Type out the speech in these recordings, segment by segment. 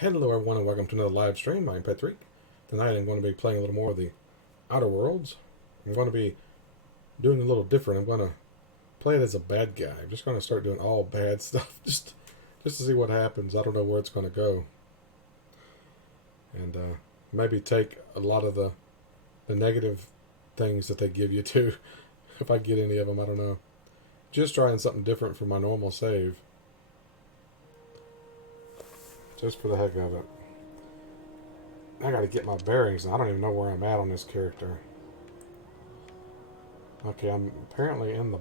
Hello everyone and welcome to another live stream. I'm Petreak. Tonight I'm going to be playing a little more of the Outer Worlds. I'm going to be doing a little different. I'm going to play it as a bad guy. I'm just going to start doing all bad stuff just to see what happens. I don't know where it's going to go. And maybe take a lot of the negative things that they give you too. If I get any of them, I don't know. Just trying something different from my normal save. Just for the heck of it. I gotta get my bearings, and I don't even know where I'm at on this character. Okay, I'm apparently in the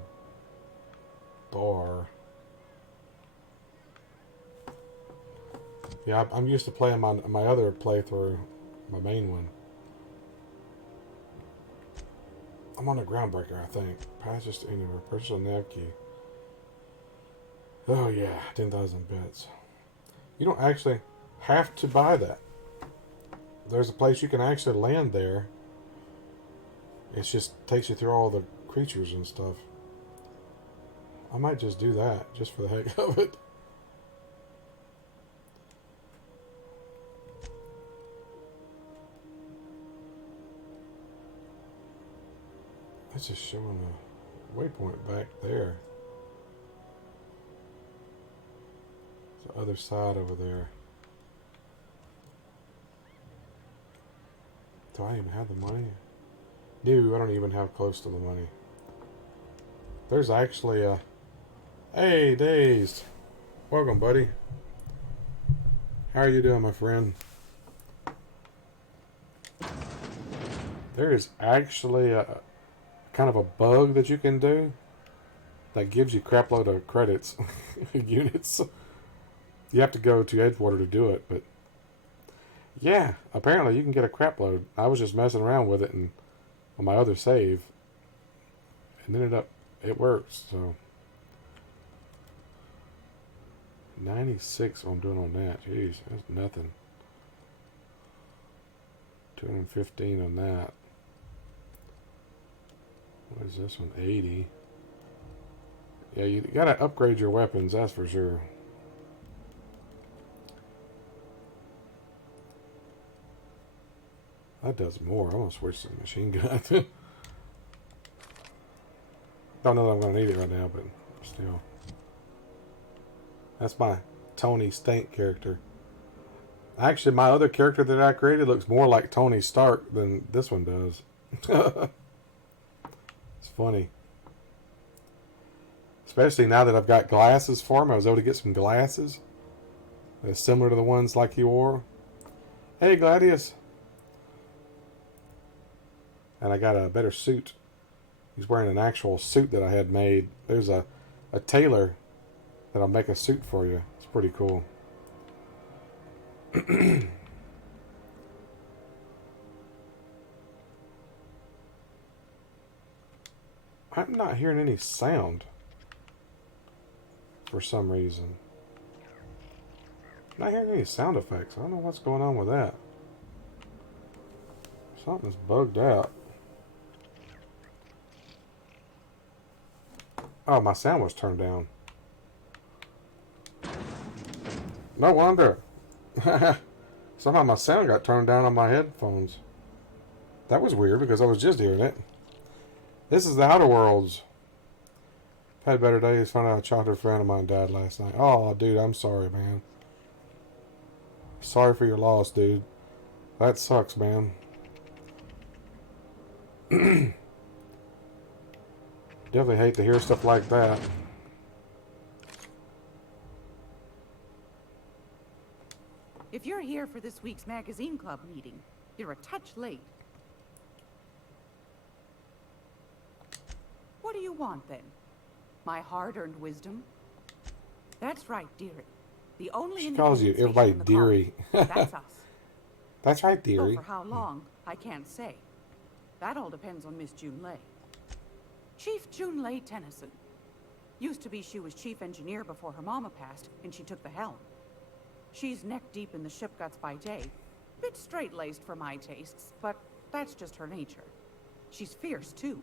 bar. Yeah, I'm used to playing my other playthrough, my main one. I'm on the groundbreaker, I think. Passage to anywhere. Purchase a nav key. Oh yeah, 10,000 bits. You don't actually have to buy that. There's a place you can actually land there. It just takes you through all the creatures and stuff. I might just do that, just for the heck of it. It's just showing a waypoint back there. It's the other side over there. Do I even have the money? No, I don't even have close to the money. There's actually a... Hey, Dazed. Welcome, buddy. How are you doing, my friend? There is actually a kind of a bug that you can do that gives you crap load of credits units. You have to go to Edgewater to do it, but yeah, apparently you can get a crap load. I was just messing around with it and on my other save, and ended up it works. So 96 I'm doing on that. Jeez, that's nothing. 215 on that. What is this one? 80. Yeah, you gotta upgrade your weapons, that's for sure. That does more. I'm gonna switch to the machine gun. Don't know that I'm gonna need it right now, but still. That's my Tony Stank character. Actually, my other character that I created looks more like Tony Stark than this one does. It's funny. Especially now that I've got glasses for him. I was able to get some glasses that's similar to the ones like he wore. Hey, Gladius. And I got a better suit. He's wearing an actual suit that I had made. There's a tailor that'll make a suit for you. It's pretty cool. I'm not hearing any sound for some reason. Not hearing any sound effects. I don't know what's going on with that. Something's bugged out. Oh, my sound was turned down. No wonder. Somehow my sound got turned down on my headphones. That was weird because I was just hearing it. This is the Outer Worlds. I've had better days. Found out a childhood friend of mine died last night. Oh, dude, I'm sorry, man. Sorry for your loss, dude. That sucks, man. Definitely hate to hear stuff like that. If you're here for this week's magazine club meeting, you're a touch late. What do you want, then? My hard-earned wisdom? That's right, dearie. The only She calls you everybody dearie. That's us. That's right, Though dearie. for how long, I can't say. That all depends on Miss Junlei. Chief Junlei Tennyson. Used to be she was chief engineer before her mama passed, and she took the helm. She's neck-deep in the ship guts by day. Bit straight-laced for my tastes, but that's just her nature. She's fierce, too.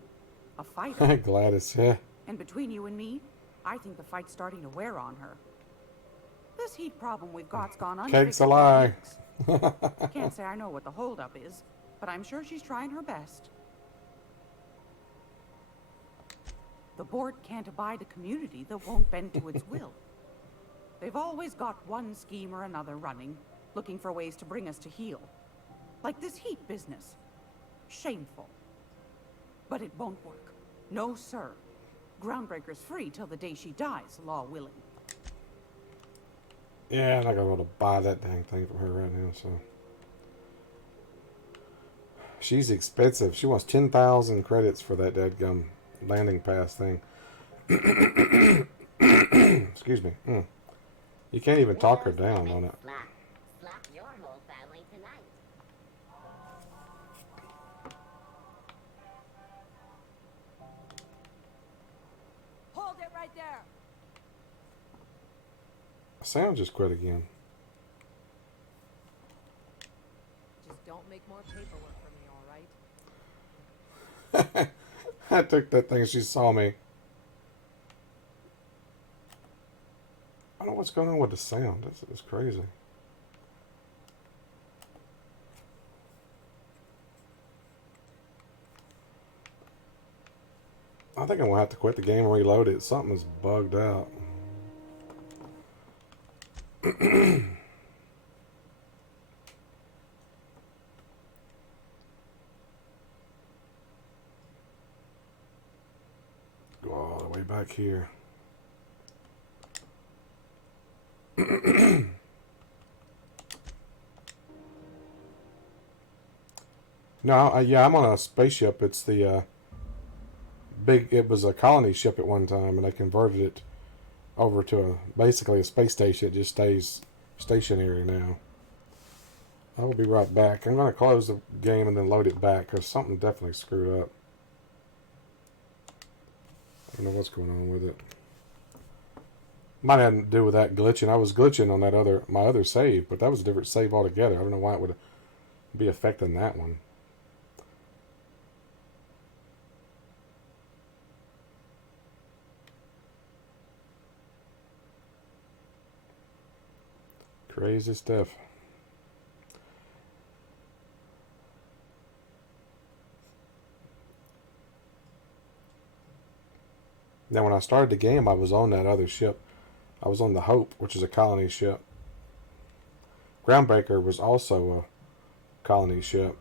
A fighter. Gladys, yeah. And between you and me, I think the fight's starting to wear on her. This heat problem we've got's gone Cake's unfixed a for lie. weeks. Can't say I know what the holdup is, but I'm sure she's trying her best. The board can't abide a community that won't bend to its will. They've always got one scheme or another running, looking for ways to bring us to heel. Like this heat business. Shameful. But it won't work. No, sir. Groundbreaker's free till the day she dies, law willing. Yeah, I'm not gonna be able to buy that dang thing from her right now, so. She's expensive. She wants 10,000 credits for that dadgum landing pass thing. Excuse me. You can't even talk her down on it. Slap your whole family tonight. Hold it right there! Sound just quit again. Just don't make more paperwork for me, all right? I took that thing. She saw me. I don't know what's going on with the sound. It's crazy. I think I'm going to have to quit the game and reload it. Something's bugged out. Go all the way back here. No, yeah, I'm on a spaceship. It's the it was a colony ship at one time, and they converted it over to basically a space station. It just stays stationary now. I will be right back. I'm going to close the game and then load it back because something definitely screwed up. I don't know what's going on with it. Might have to do with that glitching. I was glitching on that my other save, but that was a different save altogether. I don't know why it would be affecting that one. Crazy stuff. Now, when I started the game, I was on that other ship. I was on the Hope, which is a colony ship. Groundbreaker was also a colony ship.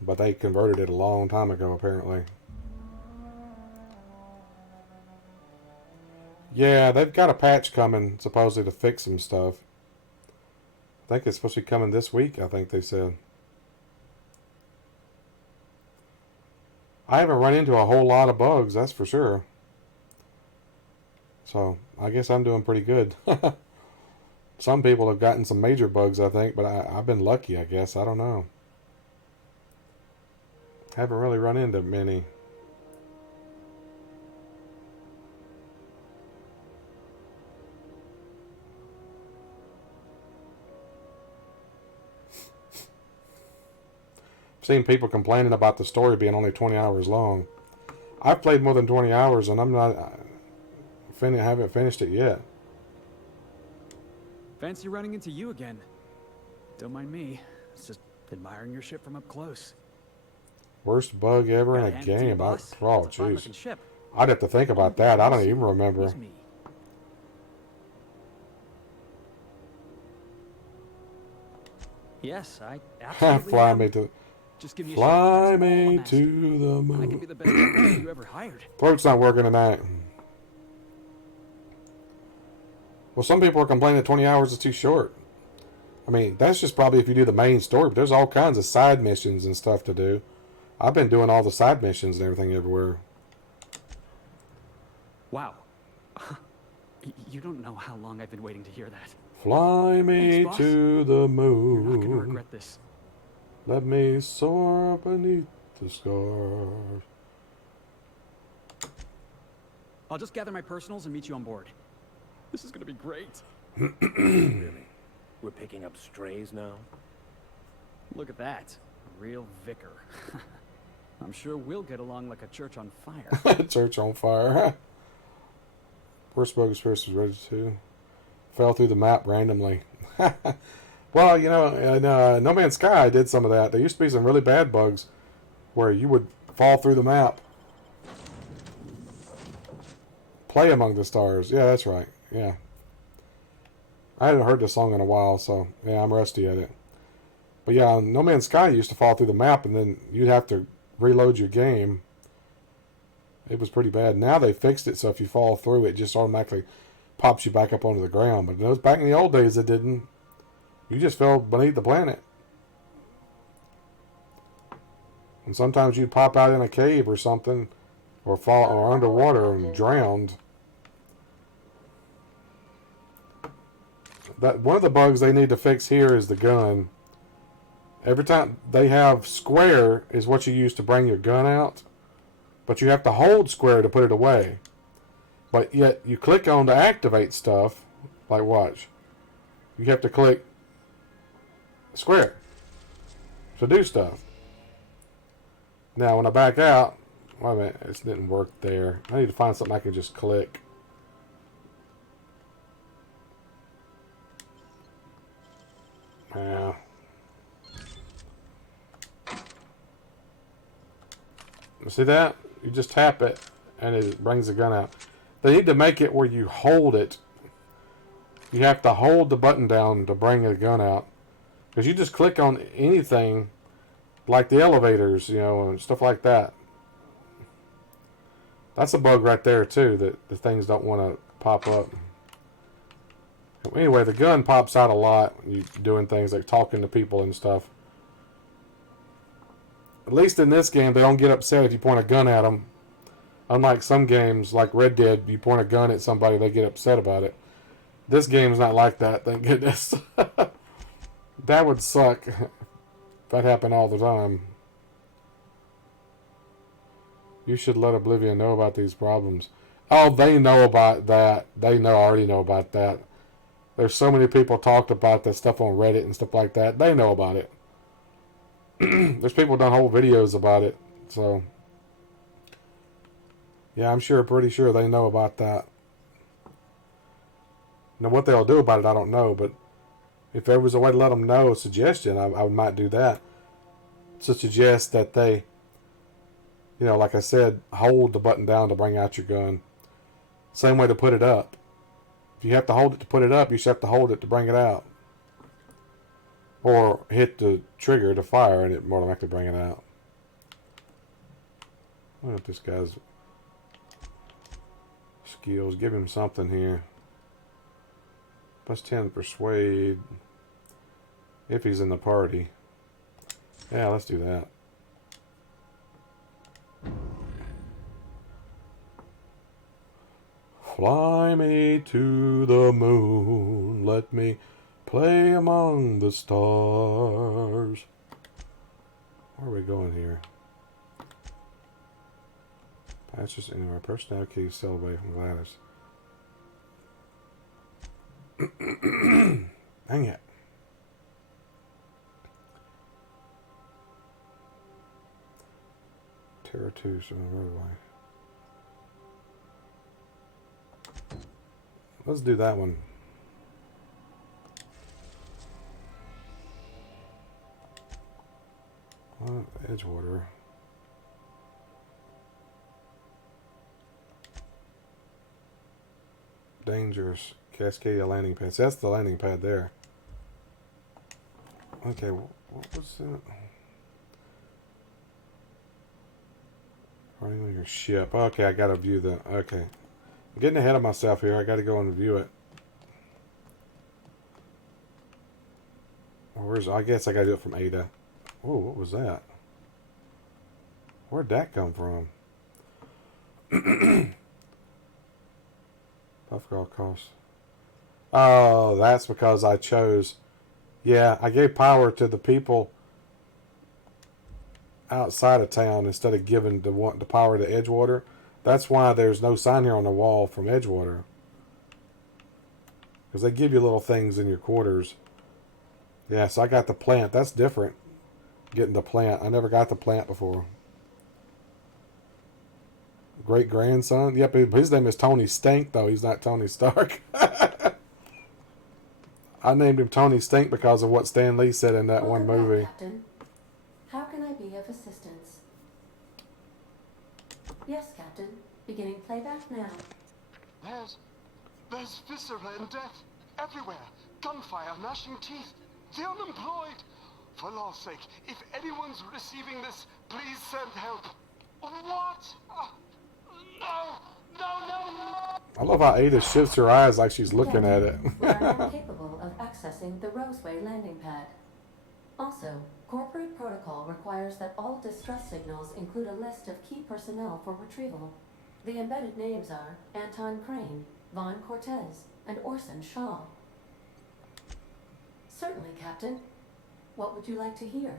But they converted it a long time ago, apparently. Yeah, they've got a patch coming, supposedly, to fix some stuff. I think it's supposed to be coming this week, I think they said. I haven't run into a whole lot of bugs, that's for sure. So, I guess I'm doing pretty good. Some people have gotten some major bugs, I think, but I've been lucky, I guess. I don't know. Haven't really run into many. I've seen people complaining about the story being only 20 hours long. I've played more than 20 hours and haven't finished it yet. Fancy running into you again. Don't mind me. It's just admiring your ship from up close. Worst bug ever in Gotta a hand it to you, game. boss. Oh, It's a fine jeez. looking ship. I'd have to think about that. I don't even remember. He's me. Yes, I absolutely Fly am. me to Just give me a fly shot. That's all me I'm asking. to the I moon. can be the best engineer you ever hired. Throat's not working tonight. Well, some people are complaining that 20 hours is too short. I mean, that's just probably if you do the main story, but there's all kinds of side missions and stuff to do. I've been doing all the side missions and everything everywhere. Wow. You don't know how long I've been waiting to hear that. Fly me Thanks, boss. to the You're not gonna moon. regret this. Let me soar beneath the stars. I'll just gather my personals and meet you on board. This is gonna be great. Really? We're picking up strays now? Look at that. A real vicar. I'm sure we'll get along like a church on fire. Church on fire. Worst bug experience was ready to. Fell through the map randomly. Well, you know, in No Man's Sky did some of that. There used to be some really bad bugs where you would fall through the map. Play Among the Stars. Yeah, that's right. Yeah. I hadn't heard this song in a while, so yeah, I'm rusty at it. But yeah, No Man's Sky used to fall through the map, and then you'd have to reload your game. It was pretty bad. Now they fixed it, so if you fall through, it just automatically pops you back up onto the ground. But those back in the old days, it didn't. You just fell beneath the planet. And sometimes you'd pop out in a cave or something, or fall or underwater and drowned. That one of the bugs they need to fix here is the gun. Every time they have square is what you use to bring your gun out, but you have to hold square to put it away. But yet you click on to activate stuff, like watch. You have to click square to do stuff. Now when I back out, wait a minute, it didn't work there. I need to find something I can just click. Yeah. See that? You just tap it and it brings the gun out. They need to make it where you hold it. You have to hold the button down to bring the gun out. Because you just click on anything like the elevators, you know, and stuff like that. That's a bug right there too, that the things don't want to pop up. Anyway, the gun pops out a lot when you're doing things like talking to people and stuff. At least in this game, they don't get upset if you point a gun at them. Unlike some games, like Red Dead, you point a gun at somebody, they get upset about it. This game's not like that, thank goodness. That would suck. That happened all the time. You should let Oblivion know about these problems. Oh, they know about that. They already know about that. There's so many people talked about that stuff on Reddit and stuff like that. They know about it. There's people done whole videos about it. So, yeah, I'm pretty sure they know about that. Now, what they'll do about it, I don't know. But if there was a way to let them know, a suggestion, I might do that. To suggest that they, you know, like I said, hold the button down to bring out your gun. Same way to put it up. If you have to hold it to put it up, you should have to hold it to bring it out. Or hit the trigger to fire and it more likely bring it out. I wonder if this guy's skills. Give him something here. +10 persuade. If he's in the party. Yeah, let's do that. Fly me to the moon. Let me play among the stars. Where are we going here? Patches anywhere. Personnel keys still away from Gladys. Dang it. Terror 2, so roadway. Let's do that one. Edgewater. Dangerous. Cascadia landing pad. So that's the landing pad there. Okay, what was that? Running with your ship. Okay, I gotta view the. Okay. I'm getting ahead of myself here. I gotta go and view it. Where's. I guess I gotta do it from Ada. Oh, what was that? Where'd that come from? Puff girl cost. Oh, that's because I chose. Yeah, I gave power to the people outside of town instead of giving the power to Edgewater. That's why there's no sign here on the wall from Edgewater. Because they give you little things in your quarters. Yeah, so I got the plant. That's different. Getting the plant. I never got the plant before. great grandson. Yep, his name is Tony Stank, though. He's not Tony Stark. I named him Tony Stink because of what Stan Lee said in that one Welcome back, movie. Captain. How can I be of assistance? Yes, Captain. Beginning playback now. There's viscera and death everywhere. Gunfire, gnashing teeth. The unemployed. For law's sake, if anyone's receiving this, please send help. What? No! No, no, no! I love how Ada shifts her eyes like she's looking at it. We are now capable of accessing the Roseway landing pad. Also, corporate protocol requires that all distress signals include a list of key personnel for retrieval. The embedded names are Anton Crane, Vaughn Cortez, and Orson Shaw. Certainly, Captain. What would you like to hear?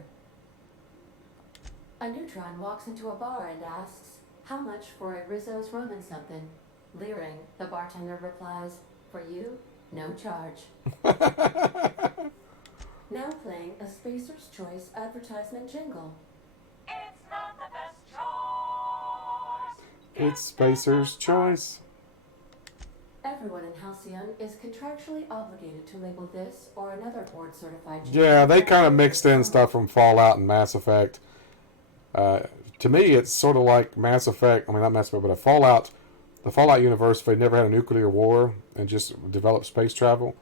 A neutron walks into a bar and asks, "How much for a Rizzo's rum and something?" Leering, the bartender replies, "For you, no charge." Now playing a Spacer's Choice advertisement jingle. It's not the best choice. It's Spacer's Choice. Everyone in Halcyon is contractually obligated to label this or another board-certified jingle. Yeah, they kind of mixed in stuff from Fallout and Mass Effect. To me, it's sort of like Mass Effect. I mean, not Mass Effect, but the Fallout universe, if they never had a nuclear war and just developed space travel.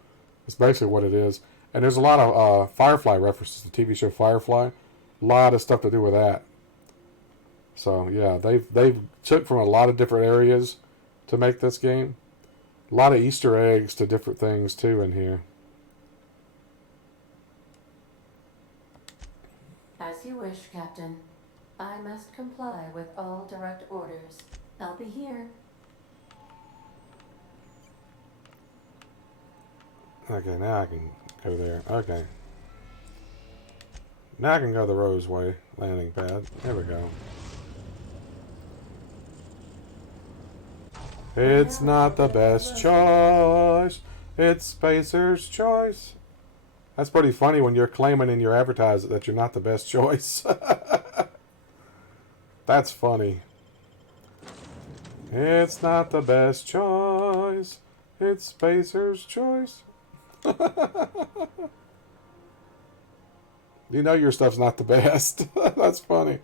It's basically what it is. And there's a lot of Firefly references, the TV show Firefly. A lot of stuff to do with that. So, yeah, they've took from a lot of different areas to make this game. A lot of Easter eggs to different things, too, in here. As you wish, Captain. I must comply with all direct orders. I'll be here. Okay, now I can go there. Okay. Now I can go the Roseway landing pad. There we go. It's not the best choice. It's Spacer's Choice. That's pretty funny when you're claiming in your advertising that you're not the best choice. That's funny. It's not the best choice. It's Spacer's Choice. You know your stuff's not the best. That's funny.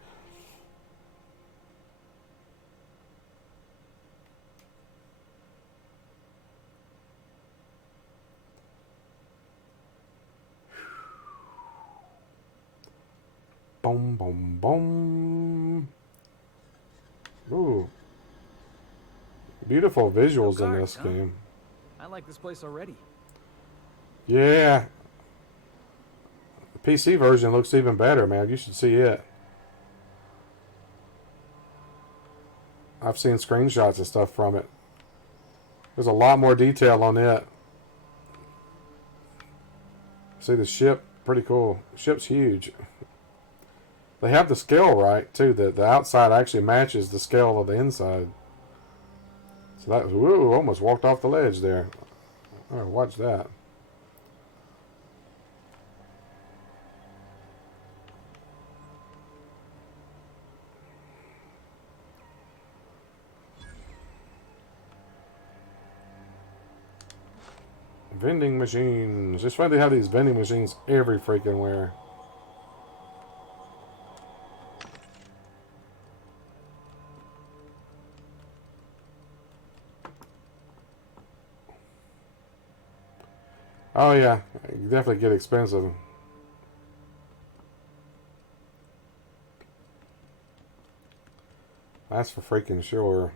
Boom, boom, boom. Ooh. Beautiful visuals in this game. I like this place already. Yeah. The PC version looks even better, man. You should see it. I've seen screenshots and stuff from it. There's a lot more detail on it. See the ship? Pretty cool. The ship's huge. They have the scale right, too. The outside actually matches the scale of the inside. So that was, woo, almost walked off the ledge there. Oh, watch that. Vending machines. It's funny they have these vending machines every freaking where. Oh yeah, you definitely get expensive. That's for freaking sure.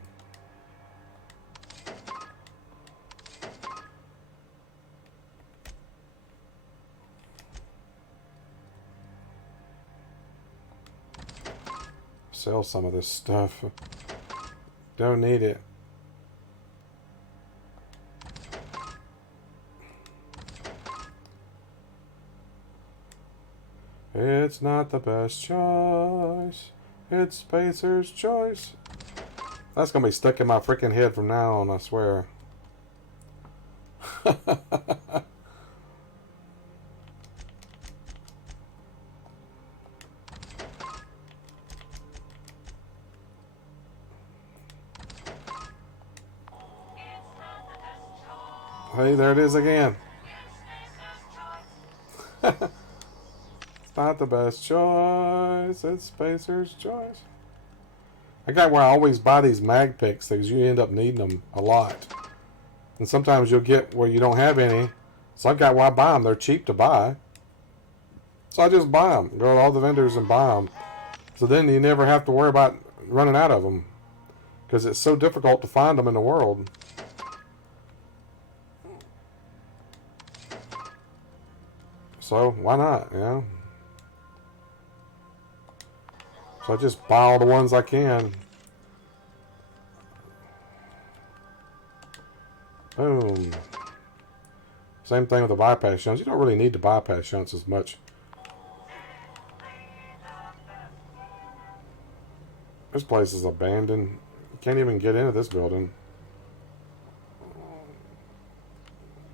Sell some of this stuff. Don't need it. It's not the best choice. It's Spacer's Choice. That's gonna be stuck in my freaking head from now on, I swear. Hey, there it is again. It's not the best choice. It's Spacer's choice. I got where I always buy these mag picks because you end up needing them a lot. And sometimes you'll get where you don't have any. So I got why I buy them. They're cheap to buy. So I just buy them. Go to all the vendors and buy them. So then you never have to worry about running out of them. Because it's so difficult to find them in the world. So why not, you know? So I just buy all the ones I can. Boom. Same thing with the bypass shunts. You don't really need to bypass shunts as much. This place is abandoned. You can't even get into this building.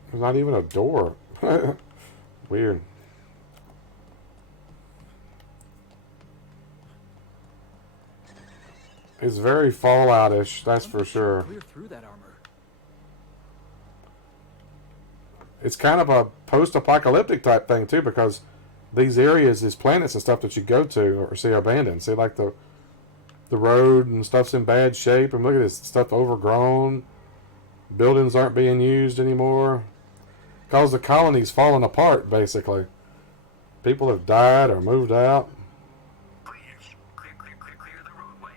There's not even a door. Weird. It's very Fallout-ish, that's for sure. Clear through that armor. It's kind of a post-apocalyptic type thing too, because these areas, these planets and stuff that you go to or see abandoned. See, like the road and stuff's in bad shape, and look at this stuff overgrown. Buildings aren't being used anymore. Because the colony's falling apart, basically. People have died or moved out. Clear the roadway.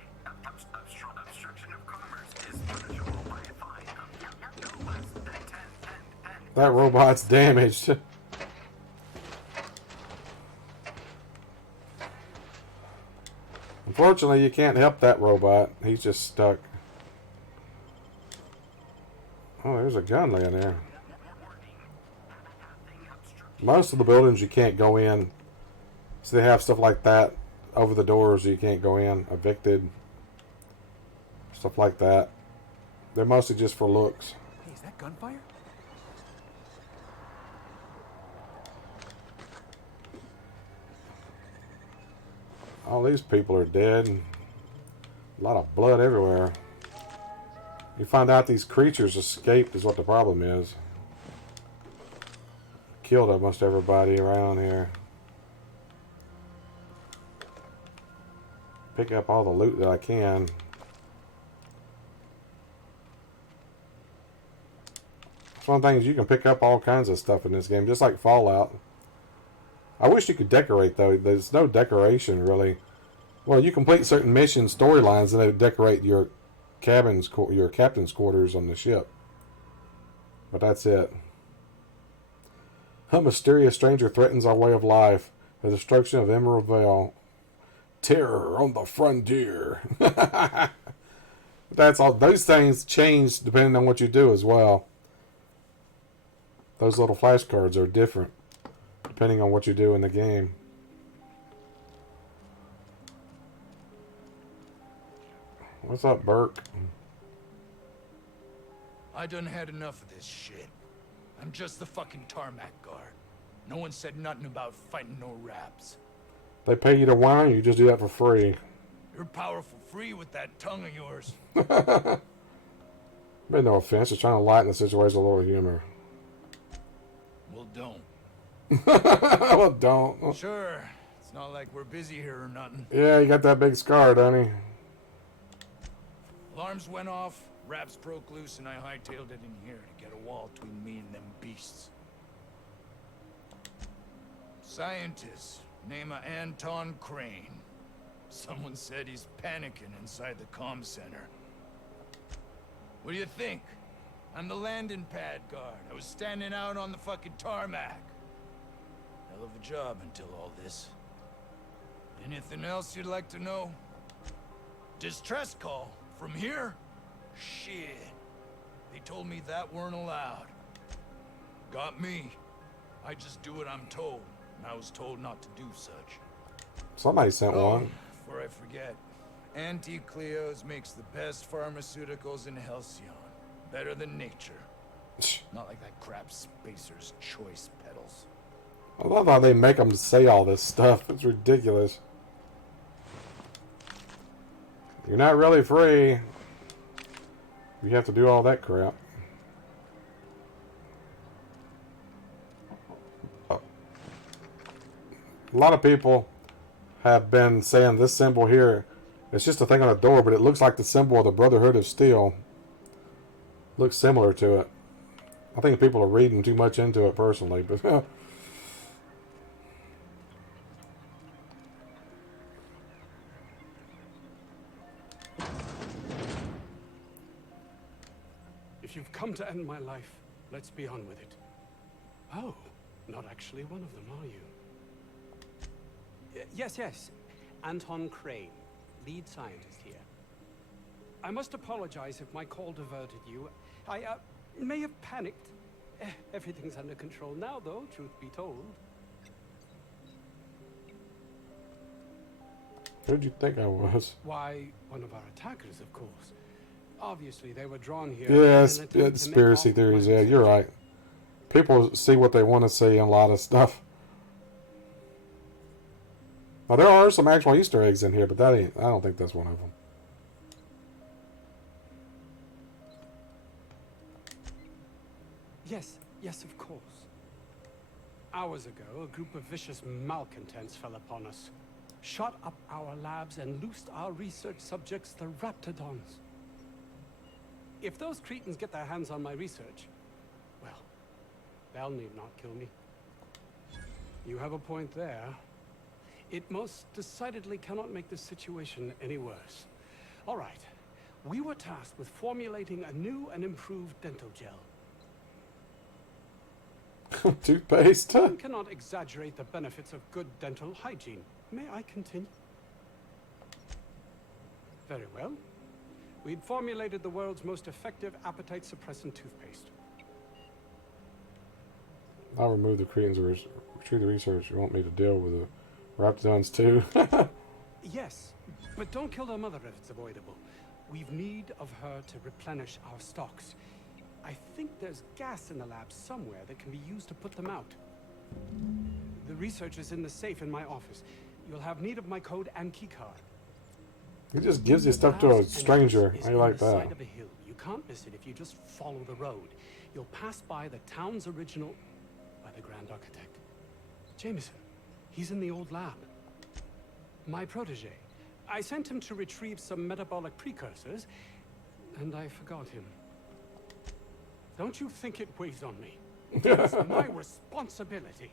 Obstruction of commerce is punishable by a fine of no less than 10. That robot's damaged. Unfortunately, you can't help that robot. He's just stuck. Oh, there's a gun laying there. Most of the buildings you can't go in. So they have stuff like that over the doors. You can't go in. Evicted. Stuff like that. They're mostly just for looks. Hey, is that gunfire? All these people are dead. A lot of blood everywhere. You find out these creatures escaped is what the problem is. Killed almost everybody around here. Pick up all the loot that I can. It's one of the things, you can pick up all kinds of stuff in this game, just like Fallout. I wish you could decorate, though. There's no decoration, really. Well, you complete certain mission storylines and they decorate your captain's quarters on the ship. But that's it. A mysterious stranger threatens our way of life. The destruction of Emerald Vale. Terror on the frontier. That's all. Those things change depending on what you do as well. Those little flashcards are different depending on what you do in the game. What's up, Burke? I done had enough of this shit. I'm just the fucking tarmac guard. No one said nothing about fighting no raps. They pay you to whine, you just do that for free. You're powerful free with that tongue of yours. Made no offense, just trying to lighten the situation with a little humor. Well, don't. Well, don't. Sure, it's not like we're busy here or nothing. Yeah, you got that big scar, don't he? Alarms went off, raps broke loose, and I hightailed it in here to get a wall between me and them beasts. Scientist, name of Anton Crane. Someone said he's panicking inside the comm center. What do you think? I'm the landing pad guard. I was standing out on the fucking tarmac. Hell of a job until all this. Anything else you'd like to know? Distress call? From here? Shit. They told me that weren't allowed. Got me. I just do what I'm told, and I was told not to do such. Somebody sent one. Before I forget, Auntie Cleo's makes the best pharmaceuticals in Halcyon. Better than nature. Not like that crap Spacer's Choice pedals. I love how they make them say all this stuff. It's ridiculous. You're not really free. You have to do all that crap. A lot of people have been saying this symbol here, it's just a thing on a door, but it looks like the symbol of the Brotherhood of Steel. Looks similar to it. I think people are reading too much into it personally, but If you've come to end my life, let's be on with it. Oh, not actually one of them, are you? Yes. Anton Crane, lead scientist here. I must apologize if my call diverted you. I may have panicked. Everything's under control now, though, truth be told. who'd you think I was? Why, one of our attackers, of course. Obviously, they were drawn here. Yes, in an attempt to make conspiracy off with my theories. Yeah, you're research. right. People see what they want to see in a lot of stuff. Now there are some actual Easter eggs in here, but that ain't. I don't think that's one of them. Yes, of course. Hours ago, a group of vicious malcontents fell upon us, shot up our labs, and loosed our research subjects, the Raptidons. If those cretins get their hands on my research, well, they'll need not kill me. You have a point there. It most decidedly cannot make this situation any worse. All right. We were tasked with formulating a new and improved dental gel. Toothpaste. One cannot exaggerate the benefits of good dental hygiene. May I continue? Very well. We'd formulated the world's most effective appetite-suppressant toothpaste. I'll remove the cretins or retrieve the research. You want me to deal with the Raptidons too? Yes, but don't kill their mother if it's avoidable. We've need of her to replenish our stocks. I think there's gas in the lab somewhere that can be used to put them out. The research is in the safe in my office. You'll have need of my code and keycard. He just gives his stuff to a stranger. I like that. Side of a hill. You can't miss it if you just follow the road. You'll pass by the town's original, by the Grand Architect. Jameson. He's in the old lab. My protege. I sent him to retrieve some metabolic precursors, and I forgot him. Don't you think it weighs on me? It's my responsibility.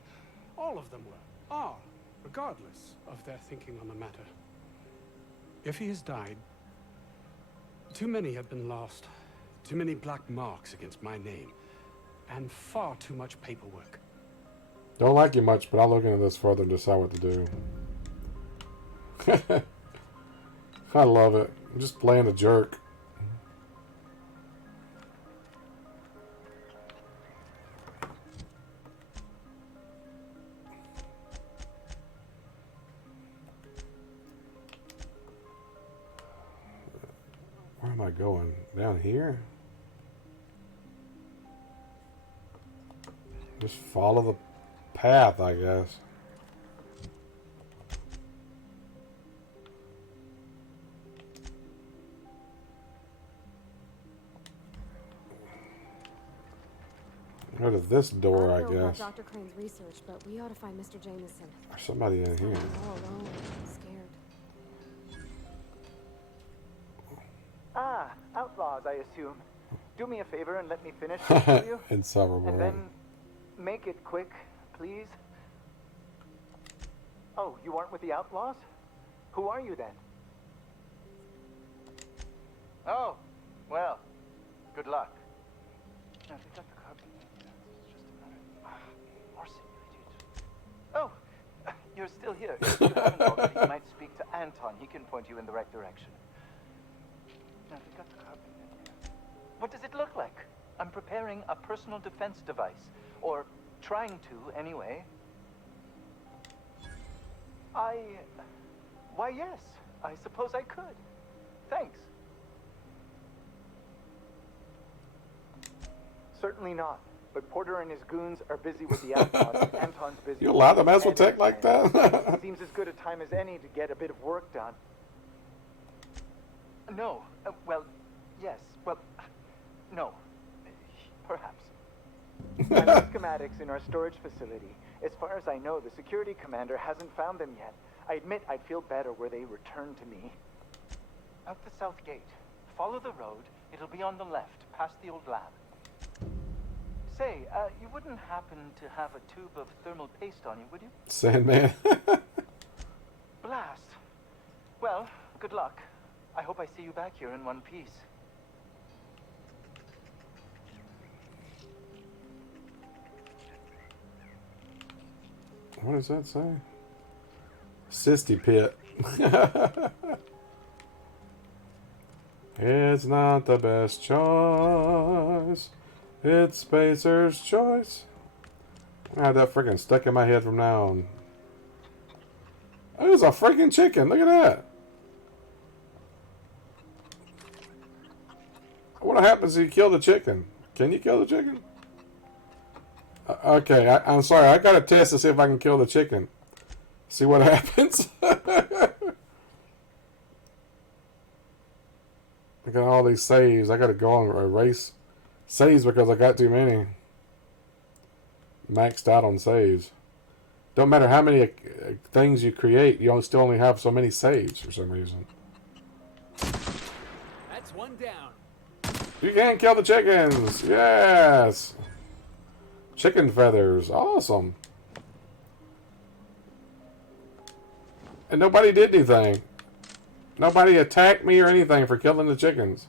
All of them are, regardless of their thinking on the matter. If he has died, too many have been lost. Too many black marks against my name. And far too much paperwork. Don't like you much, but I'll look into this further and decide what to do. I love it. I'm just playing a jerk. Where am I going? Down here? Just follow the path, I guess. Go to this door, I don't know about guess. Dr. Crane's research, but we ought to find Mr. Jameson. There's somebody in here. I'm all alone. I'm scared. Ah, outlaws, I assume. Do me a favor and let me finish this for you. Insufferable. And then make it quick, please. Oh, you aren't with the outlaws? Who are you then? Oh, well, good luck. Now, they got the copy. It's just a matter. More simulated. Oh, you're still here. If you haven't already, you might speak to Anton. He can point you in the right direction. Now, they got the copy. What does it look like? I'm preparing a personal defense device. Or trying to, anyway. Why, yes. I suppose I could. Thanks. Certainly not. But Porter and his goons are busy with the outlaws, and Anton's busy. You allowed to mess with tech like that? Seems as good a time as any to get a bit of work done. No. Well, yes. Well, no. Perhaps. I have schematics in our storage facility. As far as I know, the security commander hasn't found them yet. I admit I'd feel better were they returned to me. Out the south gate. Follow the road. It'll be on the left, past the old lab. Say, you wouldn't happen to have a tube of thermal paste on you, would you? Sandman. Blast. Well, good luck. I hope I see you back here in one piece. What does that say? Sisty pit. It's not the best choice. It's Spacer's choice. I had that freaking stuck in my head from now on. Oh, it's a freaking chicken. Look at that. What happens if you kill the chicken? Can you kill the chicken? Okay, I'm sorry. I gotta test to see if I can kill the chicken. See what happens. I got all these saves. I gotta go and erase saves because I got too many. Maxed out on saves. Don't matter how many things you create, you still only have so many saves for some reason. That's one down. You can kill the chickens! Yes! Chicken feathers. Awesome. And nobody did anything. Nobody attacked me or anything for killing the chickens.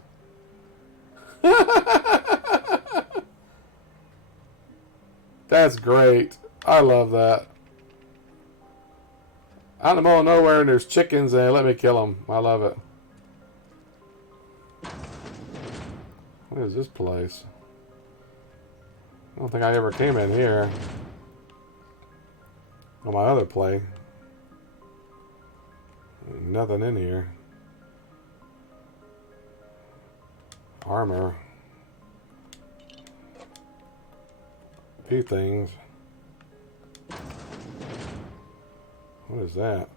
That's great. I love that. Out in the middle of nowhere and there's chickens and they let me kill them. I love it. What is this place? I don't think I ever came in here. On my other play. Nothing in here. Armor. A few things. What is that?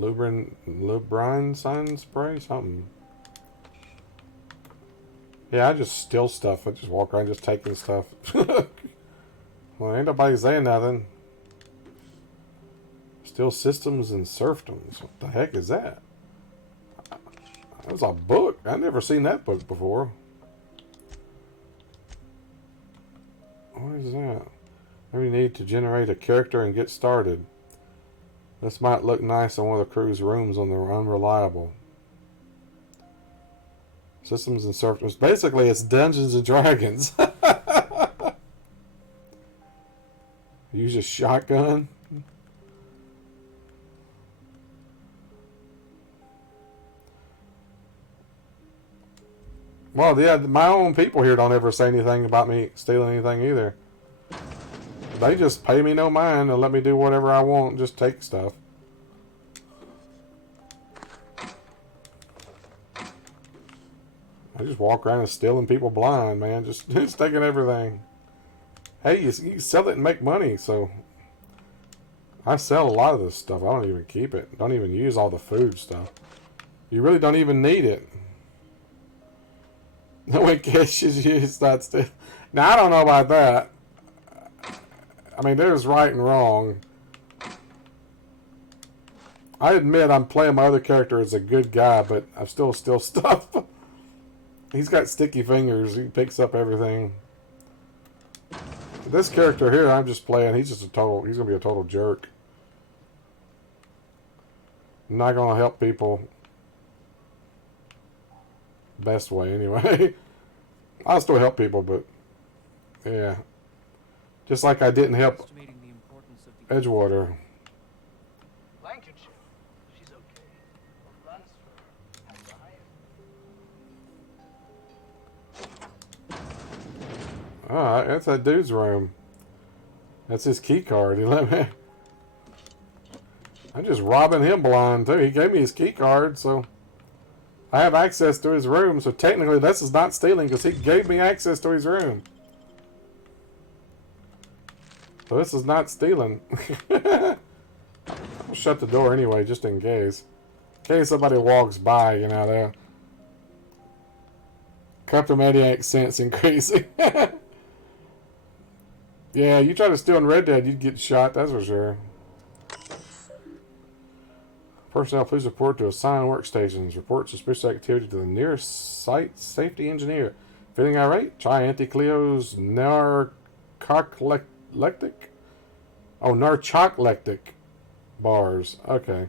Lubrine sun spray? Something. Yeah, I just steal stuff. I just walk around just taking stuff. Well, ain't nobody saying nothing. Steal systems and serfdoms. What the heck is that? That was a book. I've never seen that book before. What is that? We need to generate a character and get started. This might look nice on one of the crew's rooms on the Unreliable. Systems and serfdoms. Basically, it's Dungeons and Dragons. Use a shotgun. Well, yeah, my own people here don't ever say anything about me stealing anything either. They just pay me no mind and let me do whatever I want and just take stuff. I just walk around and stealing people blind, man. Just taking everything. Hey, you can sell it and make money, so... I sell a lot of this stuff. I don't even keep it. Don't even use all the food stuff. You really don't even need it. No one catches you, it's not still. Now, I don't know about that. I mean, there's right and wrong. I admit I'm playing my other character as a good guy, but I still steal stuff. He's got sticky fingers. He picks up everything. This character here, I'm just playing. He's just a total. He's gonna be a total jerk. I'm not gonna help people. Best way, anyway. I'll still help people, but yeah, just like I didn't help Edgewater. Lancashire. She's okay. Runs for Alright, that's that dude's room. That's his key card. He let me. I'm just robbing him blind too. He gave me his key card, so I have access to his room. So technically, this is not stealing because he gave me access to his room. So this is not stealing. I'll shut the door anyway, just in case. In case somebody walks by, you know, they're kleptomaniac sense increasing. Yeah, you try to steal in Red Dead, you'd get shot, that's for sure. Personnel, please report to assigned workstations. Report suspicious activity to the nearest site safety engineer. Feeling irate? Try Anti-Cleo's narcoleptic? Oh, narcoleptic bars. Okay.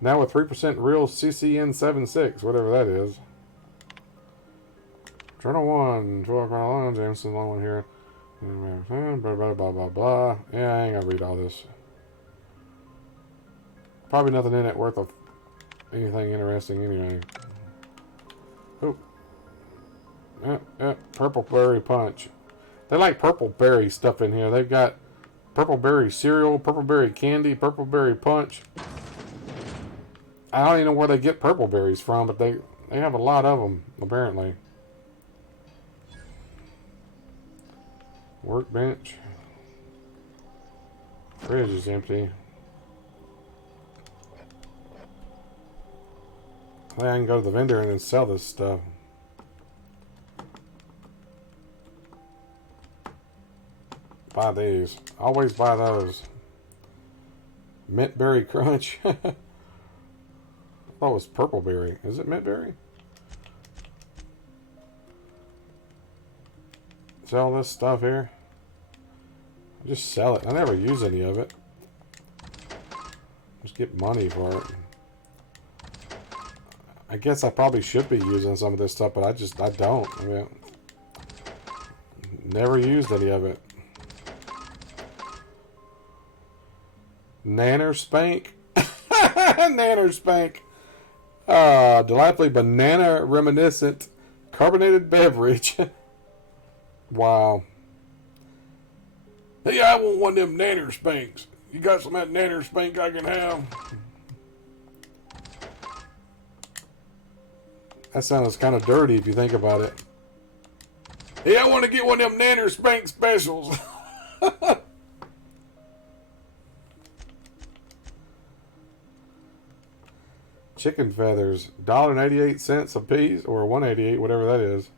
Now with 3% real CCN76, whatever that is. Journal 1, 12 Carolina, Jameson, long one here. Blah, blah, blah, blah, blah. Yeah, I ain't gonna read all this. Probably nothing in it worth of anything interesting anyway. Oh. Purple berry punch. They like purple berry stuff in here. They've got purple berry cereal, purple berry candy, purple berry punch. I don't even know where they get purple berries from, but they have a lot of them, apparently. Workbench. Fridge is empty. I can go to the vendor and then sell this stuff. Buy these. Always buy those. Mint berry crunch. I thought it was purple berry. Is it mint berry? Sell this stuff here. Just sell it. I never use any of it. Just get money for it. I guess I probably should be using some of this stuff, but I don't. I mean, never used any of it. Nanner Spank? Nanner Spank. Delightfully banana reminiscent carbonated beverage. Wow. Hey, I want one of them Nanner Spanks. You got some of that Nanner Spank I can have? That sounds kind of dirty if you think about it. Hey, I want to get one of them Nanner Spank specials. Chicken feathers, $1.88 a piece, or $1.88, whatever that is.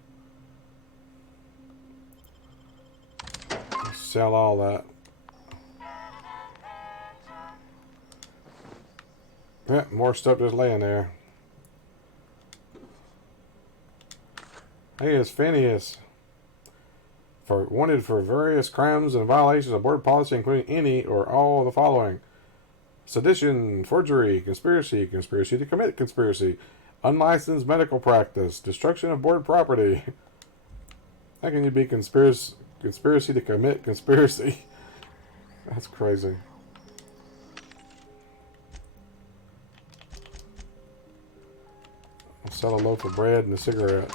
Sell all that. Yeah, more stuff just laying there. Hey, it's Phineas. Wanted for various crimes and violations of board policy, including any or all of the following: sedition, forgery, conspiracy, conspiracy to commit conspiracy, unlicensed medical practice, destruction of board property. How can you be conspiracy to commit conspiracy? That's crazy. I'll sell a loaf of bread and the cigarettes.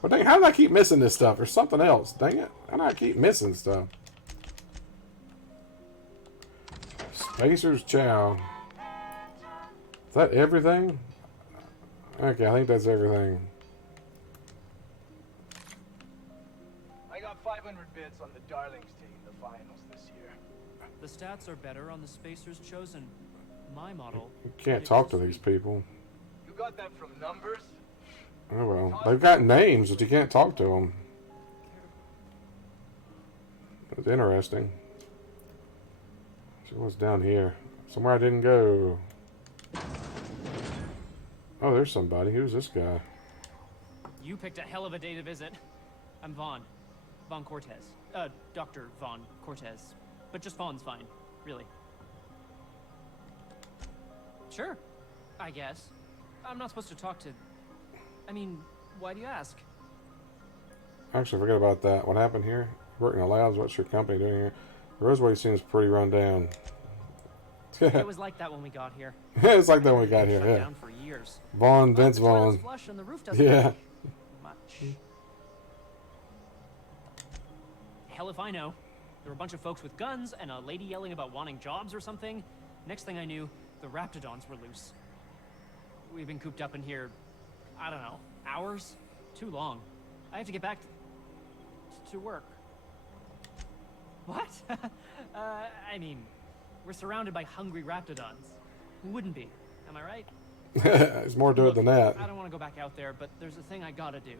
But dang, how did I keep missing this stuff? There's something else. Dang it. How do I keep missing stuff? Spacer's Chow. Is that everything? Okay, I think that's everything. I got 500 bids on the Darlings taking the finals this year. The stats are better on the Spacers chosen. My model. You can't talk to these people. You got that from numbers? Oh well. They've got names, but you can't talk to them. That's interesting. So what's down here? Somewhere I didn't go. Oh, there's somebody. Who's this guy? You picked a hell of a day to visit. I'm Vaughn. Vaughn Cortez. Dr. Vaughn Cortez. But just Vaughn's fine, really. Sure, I guess. I'm not supposed to talk to... I mean, why do you ask? Actually, forget about that. What happened here? Working in the labs. What's your company doing here? The Roseway seems pretty run down. It was like that when we got here. It's like that when we got here, yeah. Down for years. Vaughn, Vince Vaughn. Flush and the roof doesn't Yeah. much. Hell if I know. There were a bunch of folks with guns and a lady yelling about wanting jobs or something. Next thing I knew, the Raptidons were loose. We've been cooped up in here, I don't know, hours? Too long. I have to get back to work. What? I mean, we're surrounded by hungry Raptidons. Who wouldn't be? Am I right? There's more to it than that. I don't want to go back out there, but there's a thing I gotta do.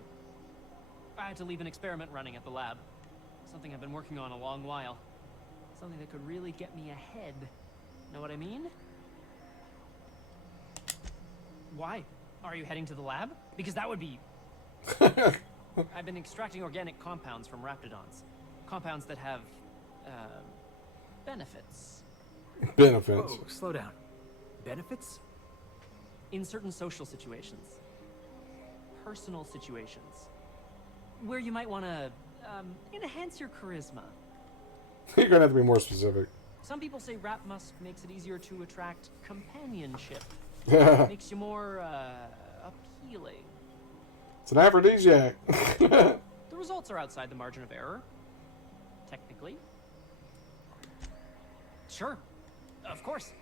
I had to leave an experiment running at the lab. Something I've been working on a long while. Something that could really get me ahead. Know what I mean? Why? Are you heading to the lab? Because that would be... I've been extracting organic compounds from raptidons. Compounds that have, benefits. Benefits. Whoa, slow down. Benefits? In certain social situations. Personal situations. Where you might want to, enhance your charisma. You're gonna have to be more specific. Some people say rap musk makes it easier to attract companionship. Yeah. Makes you more, appealing. It's an aphrodisiac. The results are outside the margin of error. Technically. Sure. Of course.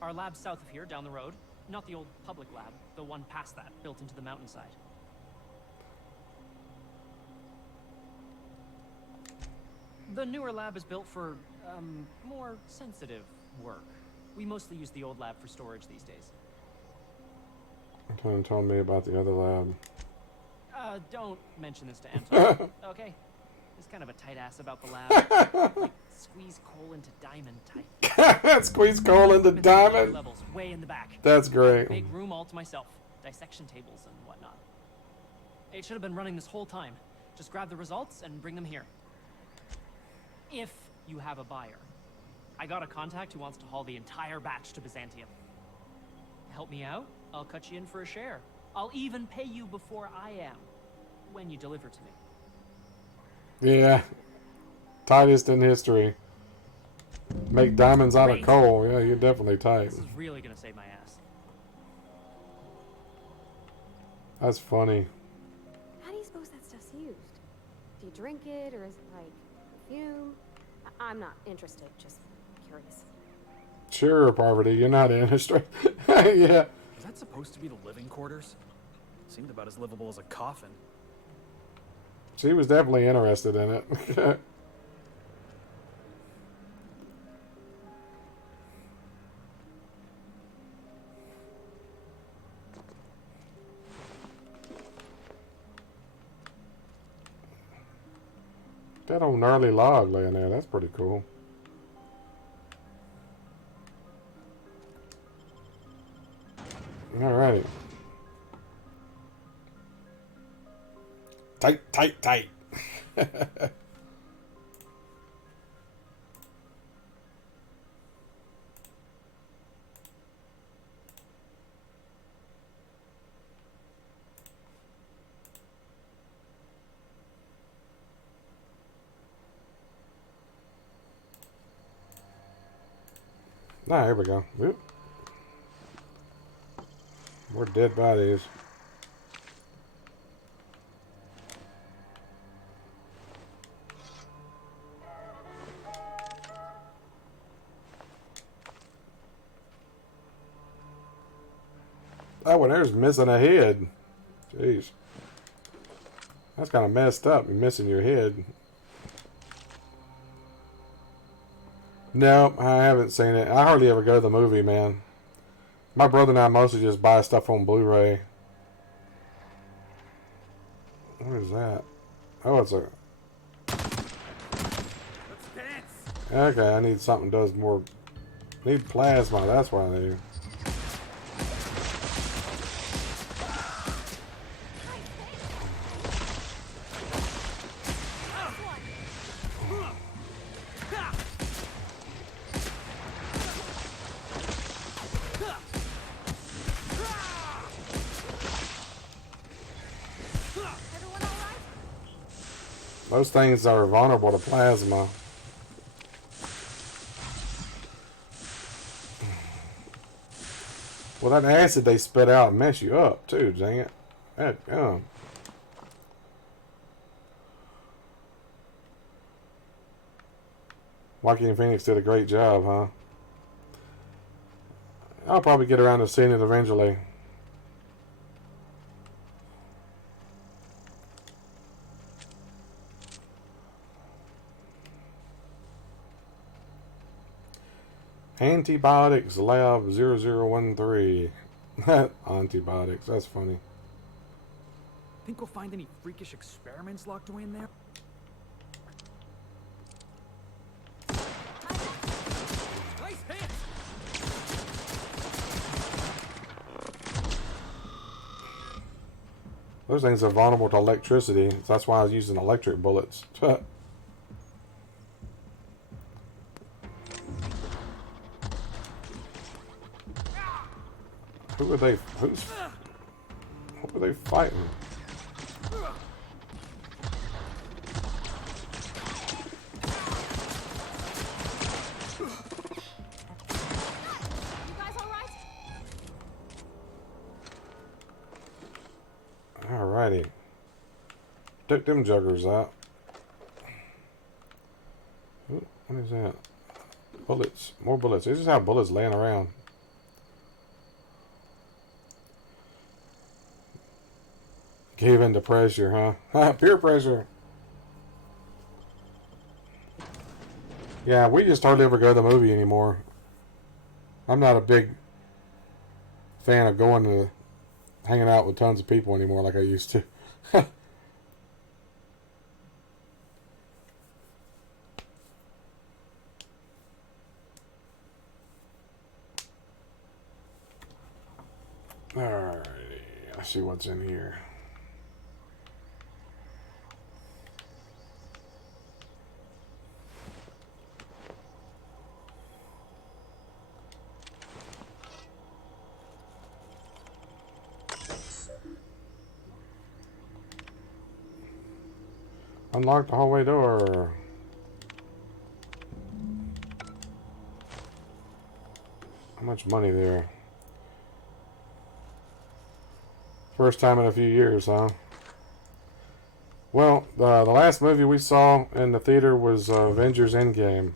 Our lab's south of here, down the road. Not the old public lab, the one past that, built into the mountainside. The newer lab is built for, more sensitive work. We mostly use the old lab for storage these days. Anton told me about the other lab. Don't mention this to Anton, okay? He's kind of a tight ass about the lab. Like, squeeze coal into diamond type. Squeeze coal into diamond? Levels, way in the back. That's great. Big room all to myself. Dissection tables and whatnot. It should have been running this whole time. Just grab the results and bring them here. If you have a buyer. I got a contact who wants to haul the entire batch to Byzantium. Help me out, I'll cut you in for a share. I'll even pay you before I am, when you deliver to me. Yeah. Tightest in history. Make diamonds out of coal. Yeah, you're definitely tight. This is really gonna save my ass. That's funny. How do you suppose that stuff's used? Do you drink it, or is it like perfume? I'm not interested, just curious. Sure, Parvati, you're not interested. Yeah. Is that supposed to be the living quarters? Seemed about as livable as a coffin. She was definitely interested in it. That old gnarly log laying there, that's pretty cool. Alrighty. Tight, tight, tight. Ah, here we go. Oop. More dead bodies. That one there's missing a head. Jeez. That's kind of messed up. You're missing your head. No, I haven't seen it. I hardly ever go to the movie, man. My brother and I mostly just buy stuff on Blu-ray. What is that? Oh, it's a... Okay, I need something that does more... Need plasma, that's what I need. Those things are vulnerable to plasma. Well, that acid they spit out mess you up too, dang it. That, Joaquin Phoenix did a great job, huh? I'll probably get around to seeing it eventually. Antibiotics Lab 0013. Antibiotics, that's funny. Think we'll find any freakish experiments locked away in there? Nice hit! Those things are vulnerable to electricity. So that's why I was using electric bullets. Who are they? What are they fighting? You guys all right? Alrighty. Took them juggers out. Ooh, what is that? Bullets. More bullets. They just have bullets laying around. Gave into pressure, huh? Peer pressure. Yeah, we just hardly ever go to the movie anymore. I'm not a big fan of going to hanging out with tons of people anymore like I used to. Alrighty, let's see what's in here. Unlock the hallway door. How much money there? First time in a few years, huh? Well, the last movie we saw in the theater was Avengers Endgame.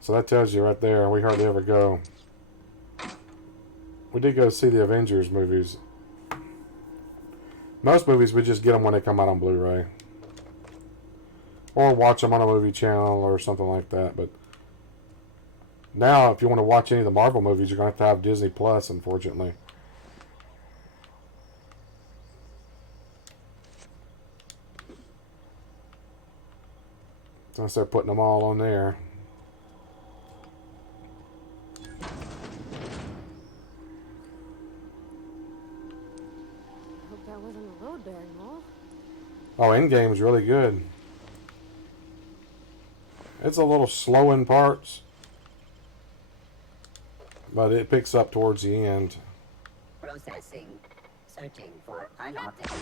So that tells you right there, we hardly ever go. We did go see the Avengers movies. Most movies, we just get them when they come out on Blu-ray. Or watch them on a movie channel or something like that. But now, if you want to watch any of the Marvel movies, you're going to have Disney Plus, unfortunately. So I start putting them all on there. Hope that wasn't a load bearing wall. Oh, Endgame is really good. It's a little slow in parts, but it picks up towards the end. Processing. Searching for unopted.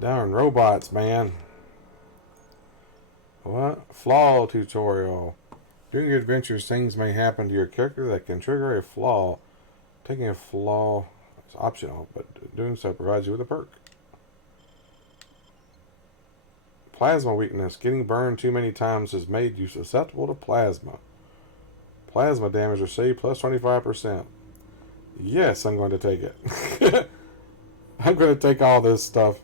Darn robots, man. What? Flaw tutorial. During your adventures, things may happen to your character that can trigger a flaw. Taking a flaw is optional, but doing so provides you with a perk. Plasma weakness. Getting burned too many times has made you susceptible to plasma. Plasma damage received plus 25%. Yes, I'm going to take it. I'm going to take all this stuff.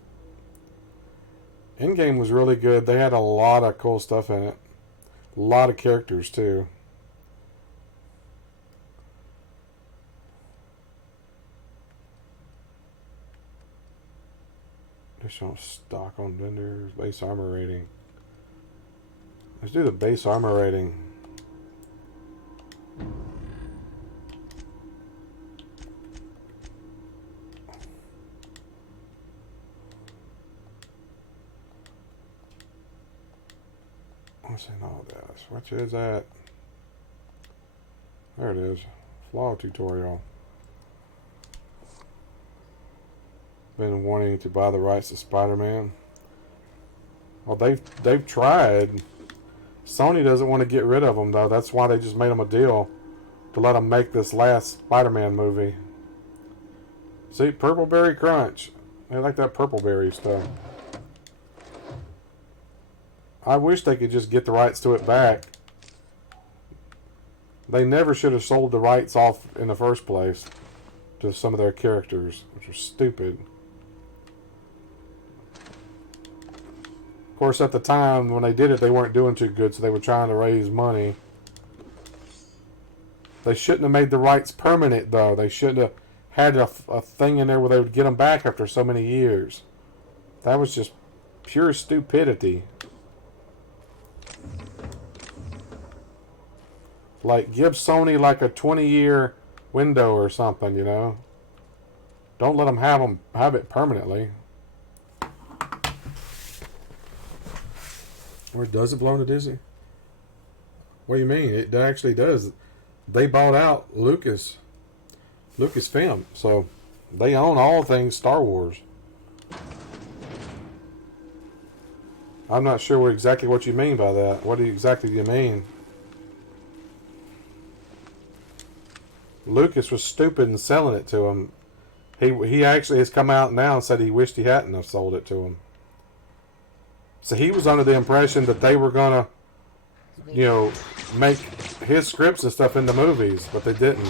Endgame was really good. They had a lot of cool stuff in it. A lot of characters, too. Additional stock on vendors. Base armor rating. Let's do the base armor rating. What's in all this? Which is that? There it is. Flaw tutorial. Been wanting to buy the rights to Spider-Man. Well, they've tried. Sony doesn't want to get rid of them, though. That's why they just made them a deal to let them make this last Spider-Man movie. See, Purple Berry Crunch. They like that Purple Berry stuff. I wish they could just get the rights to it back. They never should have sold the rights off in the first place to some of their characters, which was stupid. Of course, at the time when they did it, they weren't doing too good, so they were trying to raise money. They shouldn't have made the rights permanent, though. They shouldn't have had a thing in there where they would get them back after so many years. That was just pure stupidity. Like, give Sony like a 20-year window or something, you know. Don't let them have it permanently. Or does it belong to Disney? What do you mean? It actually does. They bought out Lucasfilm, so they own all things Star Wars. I'm not sure exactly what you mean by that. What exactly do you mean? Lucas was stupid in selling it to him. He actually has come out now and said he wished he hadn't have sold it to him. So he was under the impression that they were gonna, you know, make his scripts and stuff into movies, but they didn't.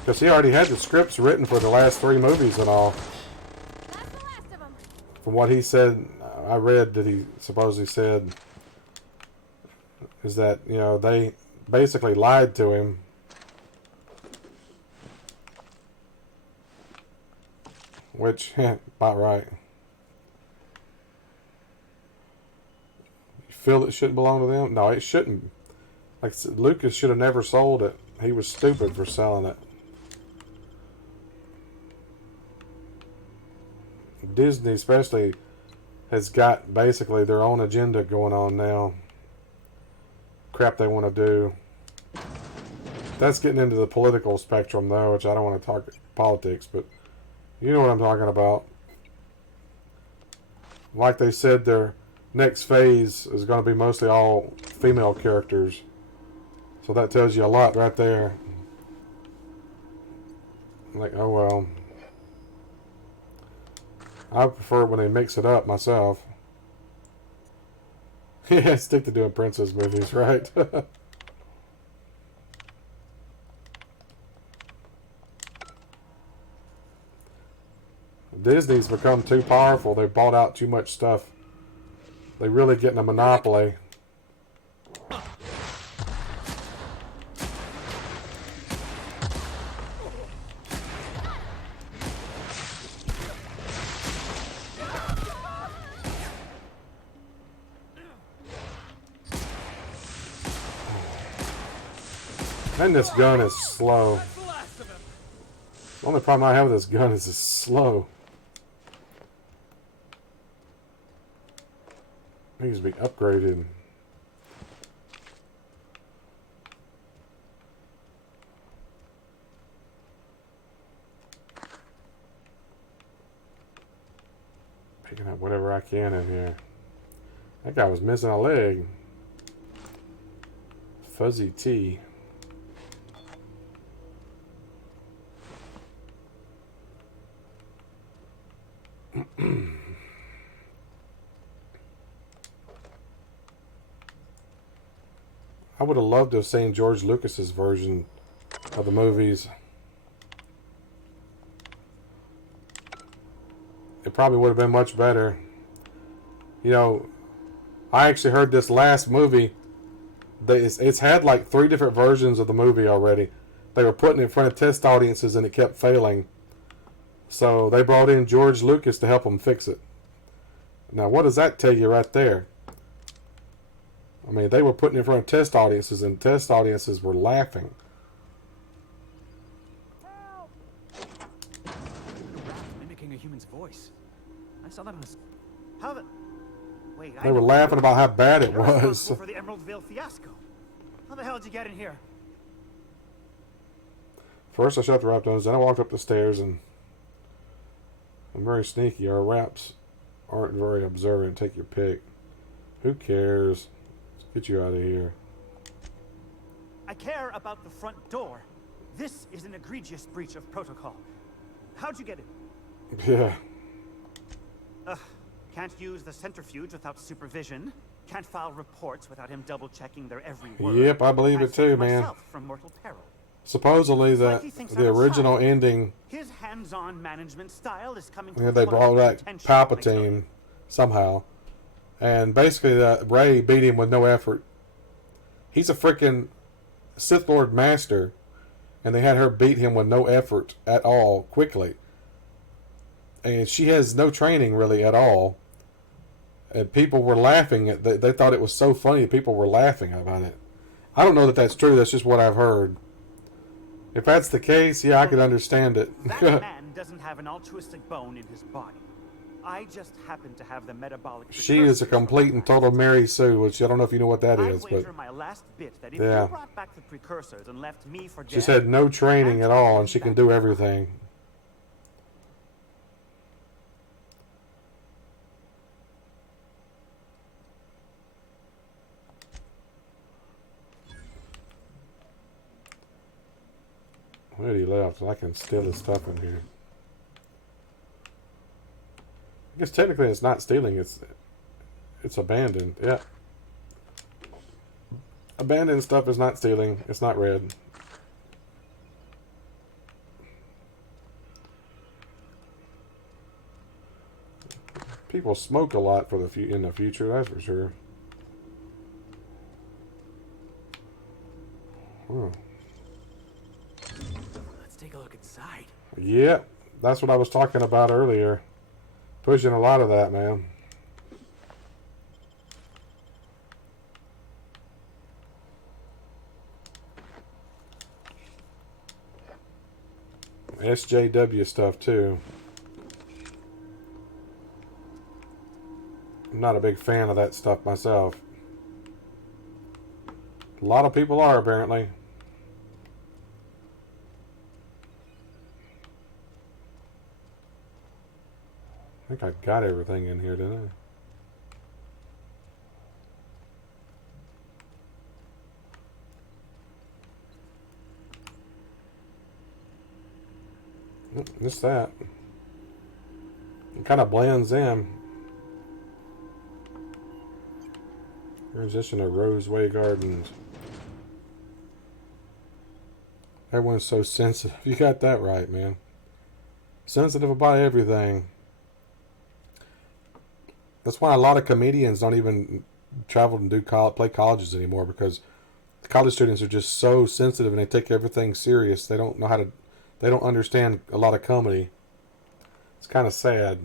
Because he already had the scripts written for the last 3 movies and all. From what he said, I read that he supposedly said is that, you know, they basically lied to him. Which, about right. You feel it shouldn't belong to them? No, it shouldn't. Like I said, Lucas should have never sold it. He was stupid for selling it. Disney especially has got basically their own agenda going on now. Crap they want to do. That's getting into the political spectrum though, which I don't want to talk politics, but you know what I'm talking about. Like they said, their next phase is going to be mostly all female characters. So that tells you a lot right there. Like, oh well. I prefer when they mix it up myself. Yeah, stick to doing princess movies, right? Disney's become too powerful. They bought out too much stuff. They're really getting a monopoly. And this gun is slow. The only problem I have with this gun is it's slow. It needs to be upgraded. Picking up whatever I can in here. That guy was missing a leg. Fuzzy T. I would have loved to have seen George Lucas's version of the movies. It probably would have been much better. You know, I actually heard this last movie. It's had like 3 different versions of the movie already. They were putting it in front of test audiences and it kept failing. So they brought in George Lucas to help them fix it. Now, what does that tell you right there? I mean, they were putting it in front of test audiences, and test audiences were laughing. Mimicking a human's voice. I saw that on a... How the... Wait, They were laughing about how bad it You're was. responsible for the Emerald Vale fiasco. How the hell did you get in here? First I shut the raptors, then I walked up the stairs, and I'm very sneaky. Our raps aren't very observant. Take your pick. Who cares? Let's get you out of here. I care about the front door. This is an egregious breach of protocol. How'd you get in? Yeah. Can't use the centrifuge without supervision. Can't file reports without him double-checking their every word. Yep, I believe it too, man. Myself from mortal peril. Supposedly Like he thinks I'm the a original child. ending, His hands-on management style is coming to you know, a they point brought of back contention. Palpatine somehow, and basically Rey beat him with no effort. He's a freaking Sith Lord Master, and they had her beat him with no effort at all, quickly. And she has no training really at all. And people were laughing at they thought it was so funny. People were laughing about it. I don't know that that's true. That's just what I've heard. If that's the case, yeah, I could understand it. That man doesn't have an altruistic bone in his body. I just happen to have the metabolic. She is a complete and total Mary Sue, which I don't know if you know what that is, I'd but wager my last bit that if yeah, you brought back the precursors and left me for she's dead, had no training at all, and she can do everything. Where he left? I can steal his stuff in here. I guess technically it's not stealing. It's abandoned. Yeah. Abandoned stuff is not stealing. It's not red. People smoke a lot for in the future. That's for sure. Oh. Let's take a look inside. Yeah, that's what I was talking about earlier. Pushing a lot of that, man. SJW stuff too. I'm not a big fan of that stuff myself. A lot of people are, apparently. I think I got everything in here, didn't I? Missed that. It kind of blends in. Transition to Roseway Gardens. Everyone's so sensitive. You got that right, man. Sensitive about everything. That's why a lot of comedians don't even travel and play colleges anymore, because the college students are just so sensitive and they take everything serious. They don't know how to. They don't understand a lot of comedy. It's kind of sad.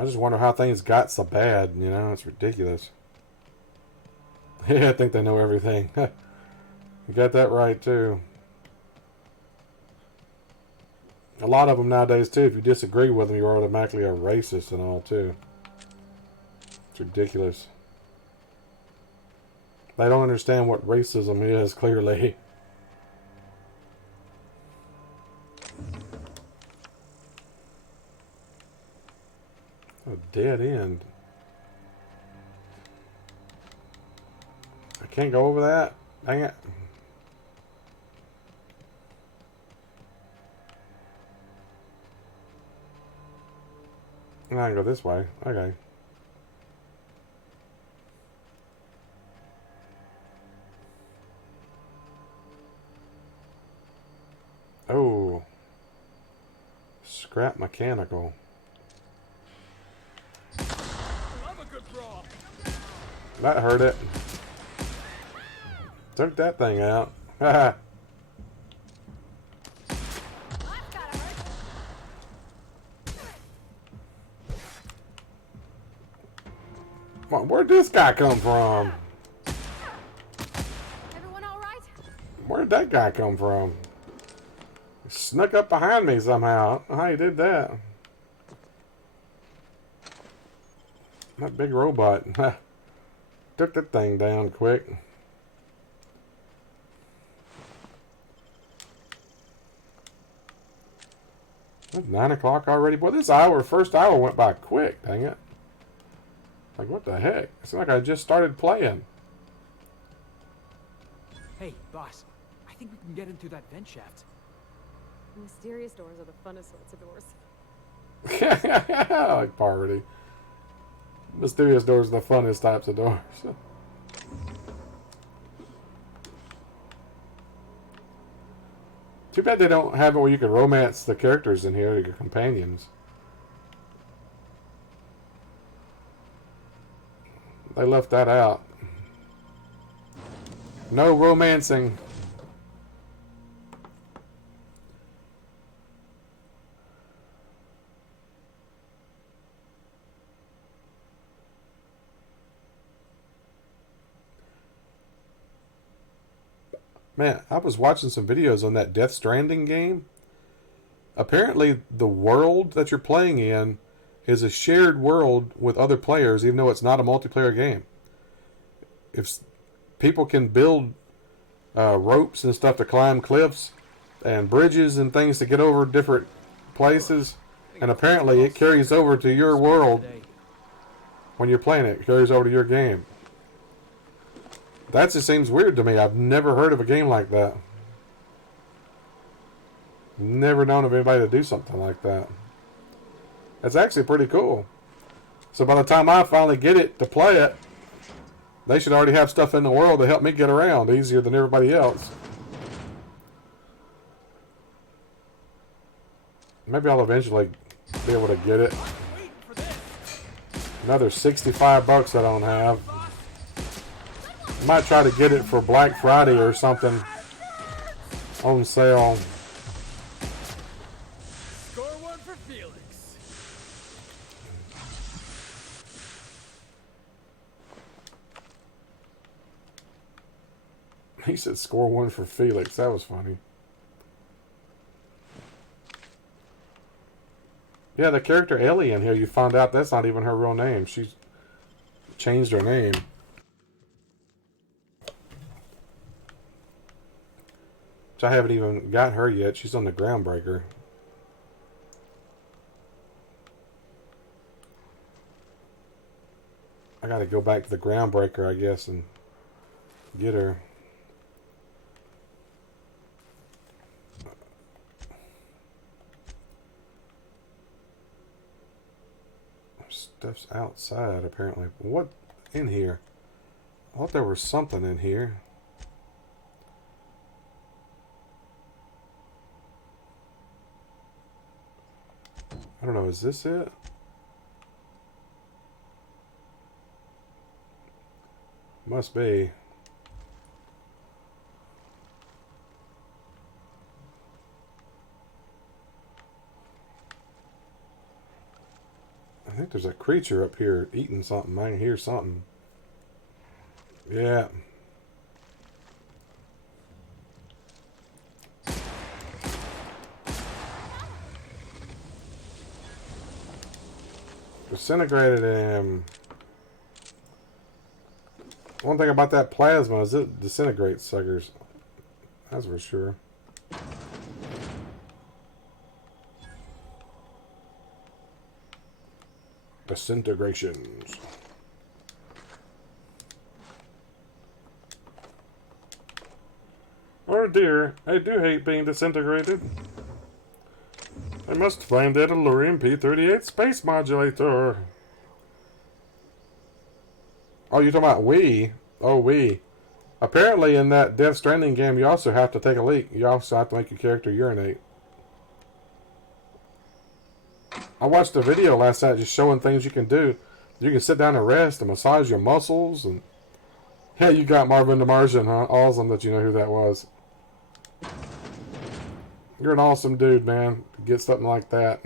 I just wonder how things got so bad, you know? It's ridiculous. Yeah, I think they know everything. You got that right, too. A lot of them nowadays, too, if you disagree with them, you're automatically a racist and all, too. It's ridiculous. They don't understand what racism is, clearly. A dead end. I can't go over that. Dang it. I can go this way. Okay. Oh. Scrap mechanical. That hurt it. Took that thing out. Haha. Where'd this guy come from? Everyone all right? Where'd that guy come from? He snuck up behind me somehow. I don't know how he did that. That big robot. Took that thing down quick. It's 9 o'clock already. Boy, this first hour went by quick, dang it. Like, what the heck? It's like I just started playing. Hey, boss. I think we can get into that vent shaft. Mysterious doors are the funnest sorts of doors. Like Parvati. Mysterious doors are the funnest types of doors. Too bad they don't have it where you can romance the characters in here, your companions. They left that out. No romancing. Man, I was watching some videos on that Death Stranding game. Apparently, the world that you're playing in is a shared world with other players, even though it's not a multiplayer game. If people can build ropes and stuff to climb cliffs and bridges and things to get over different places, and apparently it carries over to your world when you're playing it. It carries over to your game. That just seems weird to me. I've never heard of a game like that. Never known of anybody to do something like that. It's actually pretty cool. So by the time I finally get it to play it, they should already have stuff in the world to help me get around easier than everybody else. Maybe I'll eventually be able to get it. Another 65 bucks I don't have. Might try to get it for Black Friday or something on sale. Score one for Felix. He said score one for Felix. That was funny. Yeah, the character Ellie in here, you found out that's not even her real name. She's changed her name. Which I haven't even got her yet. She's on the Groundbreaker. I gotta go back to the Groundbreaker, I guess, and get her. Stuff's outside, apparently. What in here? I thought there was something in here. I don't know, is this it? Must be. I think there's a creature up here eating something. I can hear something. Yeah. Disintegrated him. One thing about that plasma is it disintegrates suckers. That's for sure. Disintegrations. Oh dear, I do hate being disintegrated. I must find that alluring P-38 space modulator. Oh, you're talking about Wii? Oh, Wii. Apparently in that Death Stranding game, you also have to take a leak. You also have to make your character urinate. I watched a video last night just showing things you can do. You can sit down and rest and massage your muscles. And yeah, you got Marvin the Martian, huh? Awesome that you know who that was. You're an awesome dude, man. To get something like that.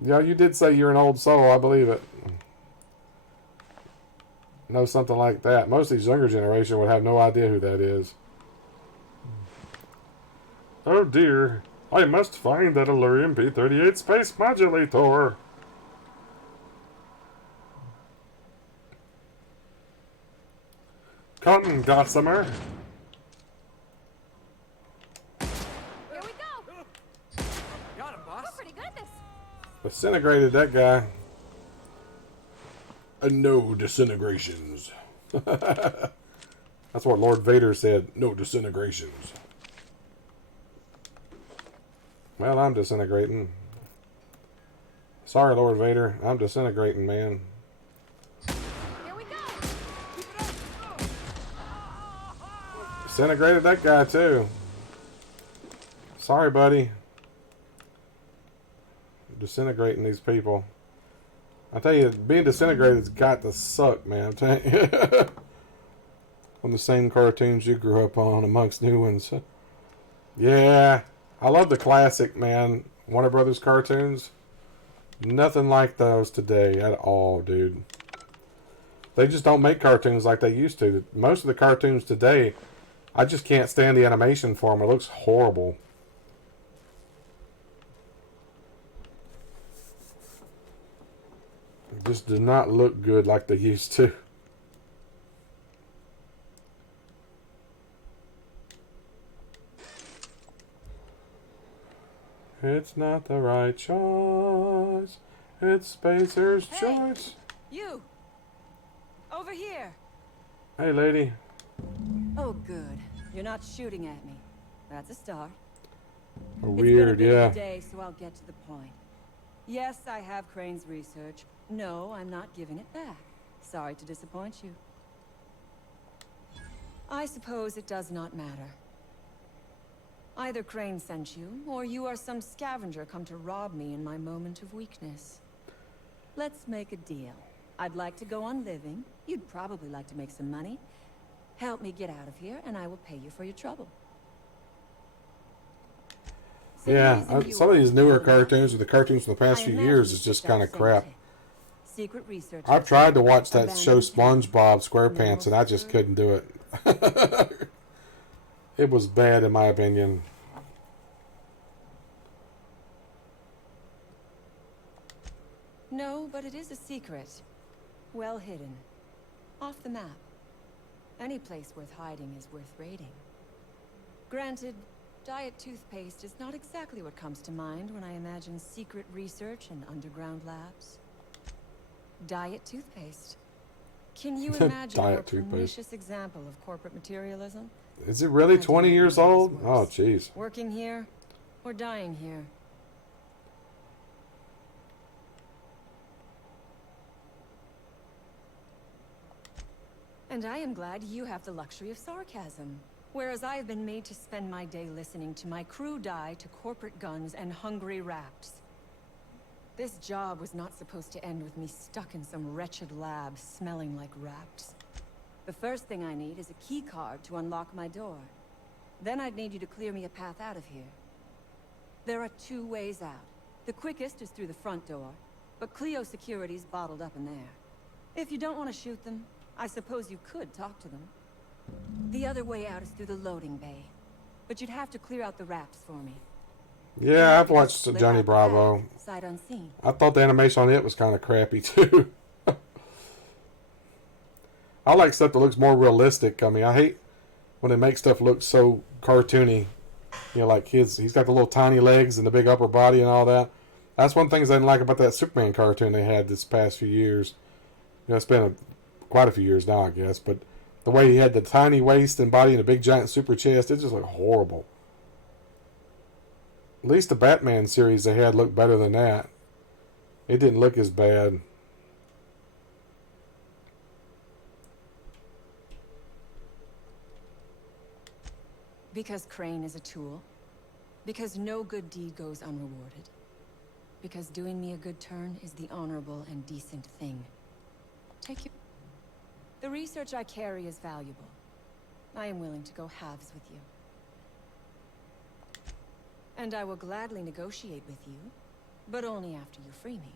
Yeah, you did say you're an old soul. I believe it. Know something like that. Most of these younger generation would have no idea who that is. Oh dear. I must find that alluring P-38 space modulator. Come, Gossamer. Here we go. Got him, boss. Oh, pretty goodness. Disintegrated that guy. No disintegrations. That's what Lord Vader said. No disintegrations. Well, I'm disintegrating. Sorry, Lord Vader. I'm disintegrating, man. Here we go. Keep it up. Disintegrated that guy, too. Sorry, buddy. Disintegrating these people. I tell you, being disintegrated's got to suck, man. I'm telling you. From the same cartoons you grew up on amongst new ones. Yeah. I love the classic, man. Warner Brothers cartoons. Nothing like those today at all, dude. They just don't make cartoons like they used to. Most of the cartoons today, I just can't stand the animation for them. It looks horrible. It just do not look good like they used to. It's not the right choice. It's Spacer's choice. You! Over here! Hey, lady. Oh, good. You're not shooting at me. That's a start. Weird, it's been a yeah. busy day, so I'll get to the point. Yes, I have Crane's research. No, I'm not giving it back. Sorry to disappoint you. I suppose it does not matter. Either Crane sent you, or you are some scavenger come to rob me in my moment of weakness. Let's make a deal. I'd like to go on living. You'd probably like to make some money. Help me get out of here, and I will pay you for your trouble. Yeah, some of these newer cartoons, or the cartoons from the past few years, is just kind of crap. Secret research. I've tried to watch that show SpongeBob SquarePants, and I just couldn't do it. It was bad, in my opinion. No, but it is a secret. Well hidden. Off the map. Any place worth hiding is worth raiding. Granted, diet toothpaste is not exactly what comes to mind when I imagine secret research and underground labs. Diet toothpaste. Can you imagine a more pernicious example of corporate materialism? Is it really 20 years old? Oh, jeez. Working here, or dying here. And I am glad you have the luxury of sarcasm. Whereas I have been made to spend my day listening to my crew die to corporate guns and hungry rats. This job was not supposed to end with me stuck in some wretched lab smelling like rats. The first thing I need is a key card to unlock my door. Then I'd need you to clear me a path out of here. There are 2 ways out. The quickest is through the front door, but Cleo Security's bottled up in there. If you don't want to shoot them, I suppose you could talk to them. The other way out is through the loading bay, but you'd have to clear out the rats for me. Yeah, I've watched Johnny Bravo. Sight unseen. I thought the animation on it was kind of crappy, too. I like stuff that looks more realistic. I mean, I hate when they make stuff look so cartoony. You know, like kids, he's got the little tiny legs and the big upper body and all that. That's one thing I didn't like about that Superman cartoon they had this past few years. You know, it's been quite a few years now, I guess. But the way he had the tiny waist and body and a big giant super chest, it just looked horrible. At least the Batman series they had looked better than that. It didn't look as bad. Because Crane is a tool. Because no good deed goes unrewarded. Because doing me a good turn is the honorable and decent thing. Take your... The research I carry is valuable. I am willing to go halves with you. And I will gladly negotiate with you, but only after you free me.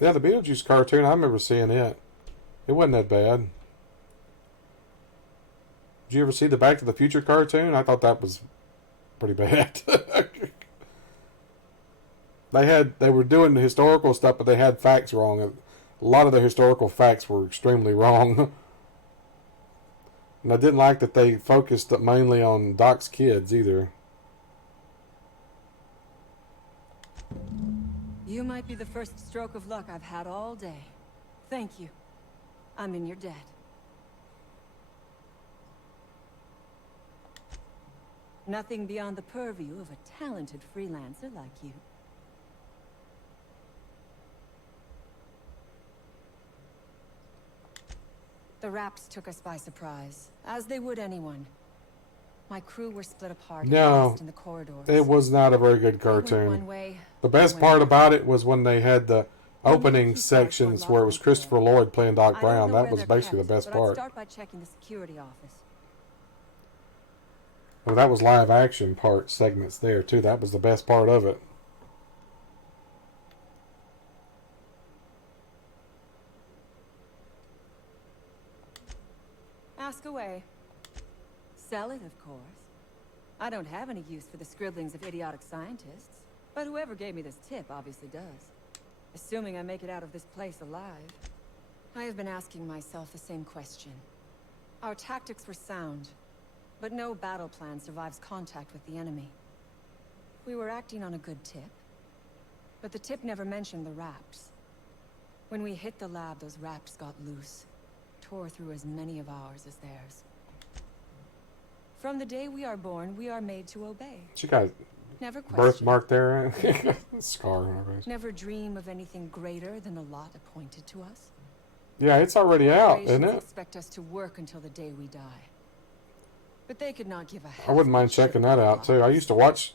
Yeah, the Beetlejuice cartoon, I remember seeing it. It wasn't that bad. Did you ever see the Back to the Future cartoon? I thought that was pretty bad. They were doing the historical stuff, but they had facts wrong. A lot of the historical facts were extremely wrong. And I didn't like that they focused mainly on Doc's kids either. You might be the first stroke of luck I've had all day. Thank you. I'm in your debt. Nothing beyond the purview of a talented freelancer like you. The Raps took us by surprise, as they would anyone. My crew were split apart and No, lost in the corridors. it was not a very good They went cartoon. one way, The best I part went about it was when they had the opening sections where it was Christopher Lloyd playing Doc I don't Brown. know That where was they're basically kept, the best but I'd part. start by checking the security office. Well, that was live action part segments there too. That was the best part of it. Ask away. Sell it, of course. I don't have any use for the scribblings of idiotic scientists, but whoever gave me this tip obviously does. Assuming I make it out of this place alive. I have been asking myself the same question. Our tactics were sound, but no battle plan survives contact with the enemy. We were acting on a good tip, but the tip never mentioned the Raps. When we hit the lab, those Raps got loose, tore through as many of ours as theirs. From the day we are born, we are made to obey. She got Never birthmark there. Scar on her face. Never dream of anything greater than the lot appointed to us. Yeah, it's already out, isn't Corporations it? expect us to work until the day we die. But they could not give a I wouldn't mind checking that out too. I used to watch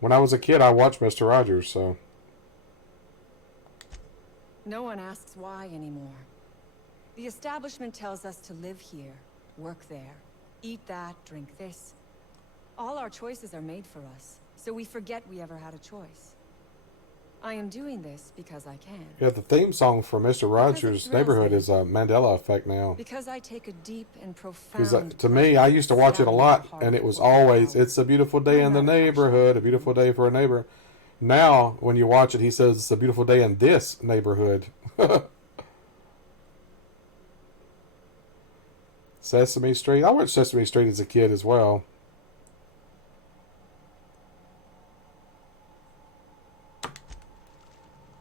when I was a kid. I watched Mr. Rogers, so No one asks why anymore. The establishment tells us to live here, work there, eat that, drink this. All our choices are made for us, so we forget we ever had a choice. I am doing this because I can. yeah. The theme song for Mr. Rogers' thrills Neighborhood me. is Mandela Effect now. Because I take a deep and Because profound to me, I used to watch it a lot, heart and it was for the always, power. "It's a beautiful day in the neighborhood, a beautiful day for a neighbor." Now, when you watch it, he says it's a beautiful day in this neighborhood. Sesame Street. I watched Sesame Street as a kid as well.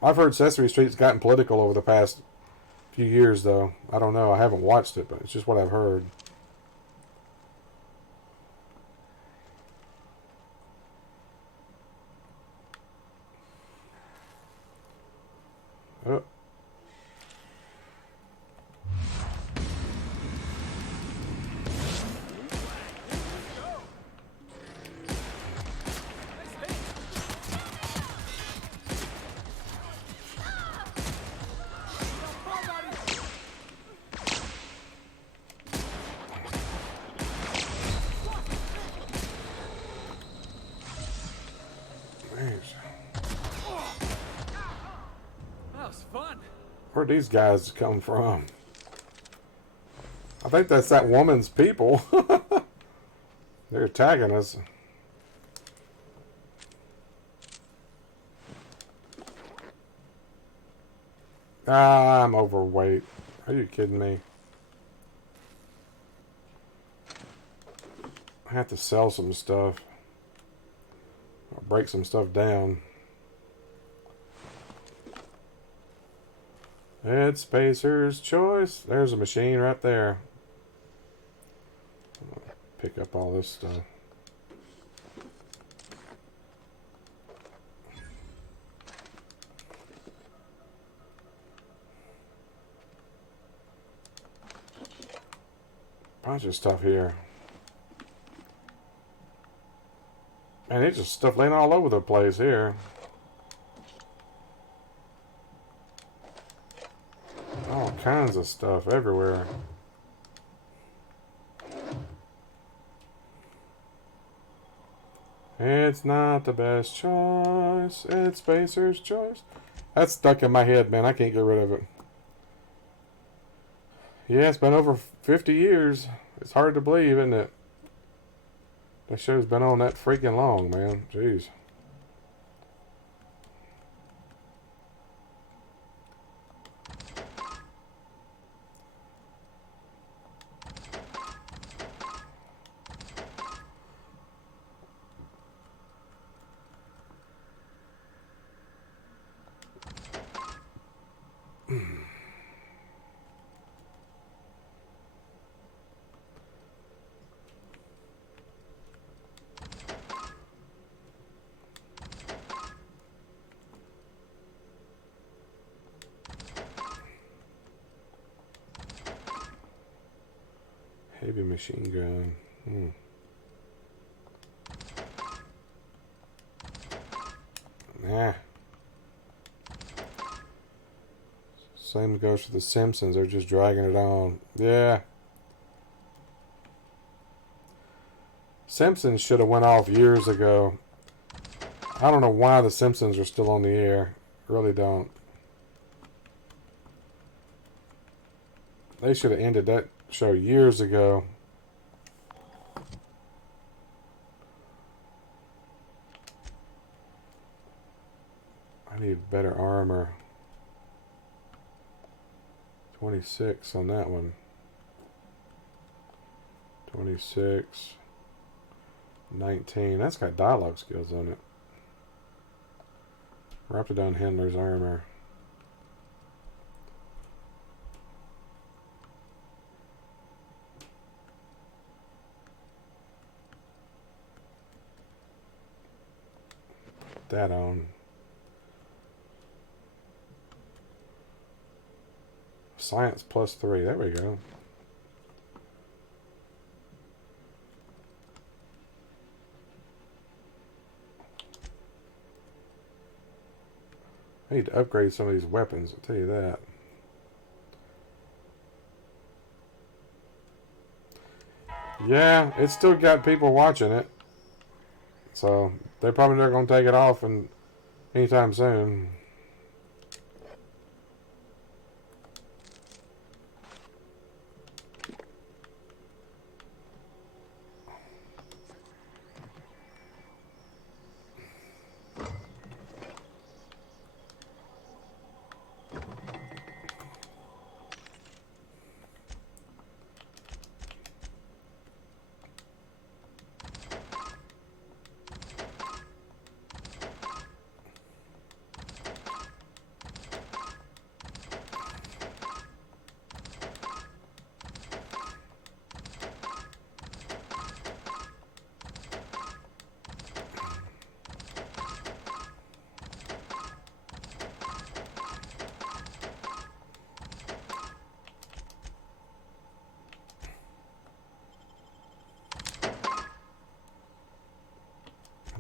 I've heard Sesame Street's gotten political over the past few years, though. I don't know. I haven't watched it, but it's just what I've heard. Oh. That was fun. Where'd these guys come from? I think that's that woman's people. They're attacking us. Ah, I'm overweight. Are you kidding me? I have to sell some stuff. Or break some stuff down. It's Spacer's choice. There's a machine right there. Pick up all this stuff. Bunch of stuff here. Man, it's just stuff laying all over the place here. All kinds of stuff everywhere. It's not the best choice. It's Spacer's choice. That's stuck in my head, man. I can't get rid of it. Yeah, it's been over 50 years. It's hard to believe, isn't it? That show's been on that freaking long, man. Jeez. Heavy machine gun. Nah. Same goes for the Simpsons. They're just dragging it on. Yeah. Simpsons should have went off years ago. I don't know why the Simpsons are still on the air. Really don't. They should have ended that show years ago. I need better armor. 26 on that one. 26. 19. That's got dialogue skills on it. Raptidon Handler's armor. That on. Science +3. There we go. I need to upgrade some of these weapons, I'll tell you that. Yeah, it's still got people watching it. So, they're probably not going to take it off anytime soon.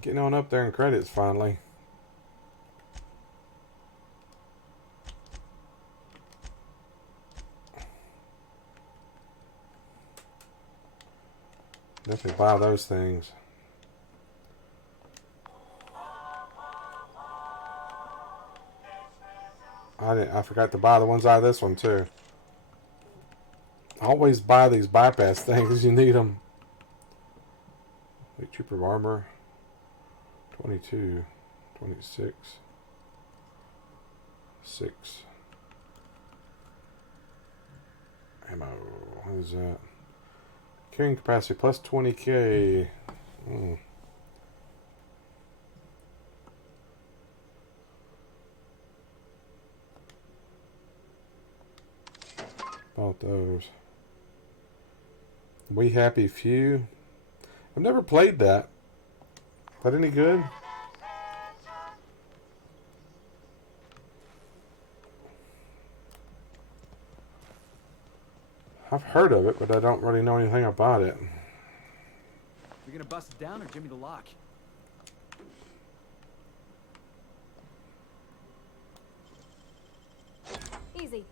Getting on up there in credits finally. Definitely buy those things. I forgot to buy the ones out of this one too. Always buy these bypass things because you need them. Big trooper armor. 22, 26, 6. Ammo. What is that? Carrying capacity plus 20k. About those. We Happy Few. I've never played that. That any good? I've heard of it, but I don't really know anything about it. You're gonna bust it down or Jimmy the lock? Easy.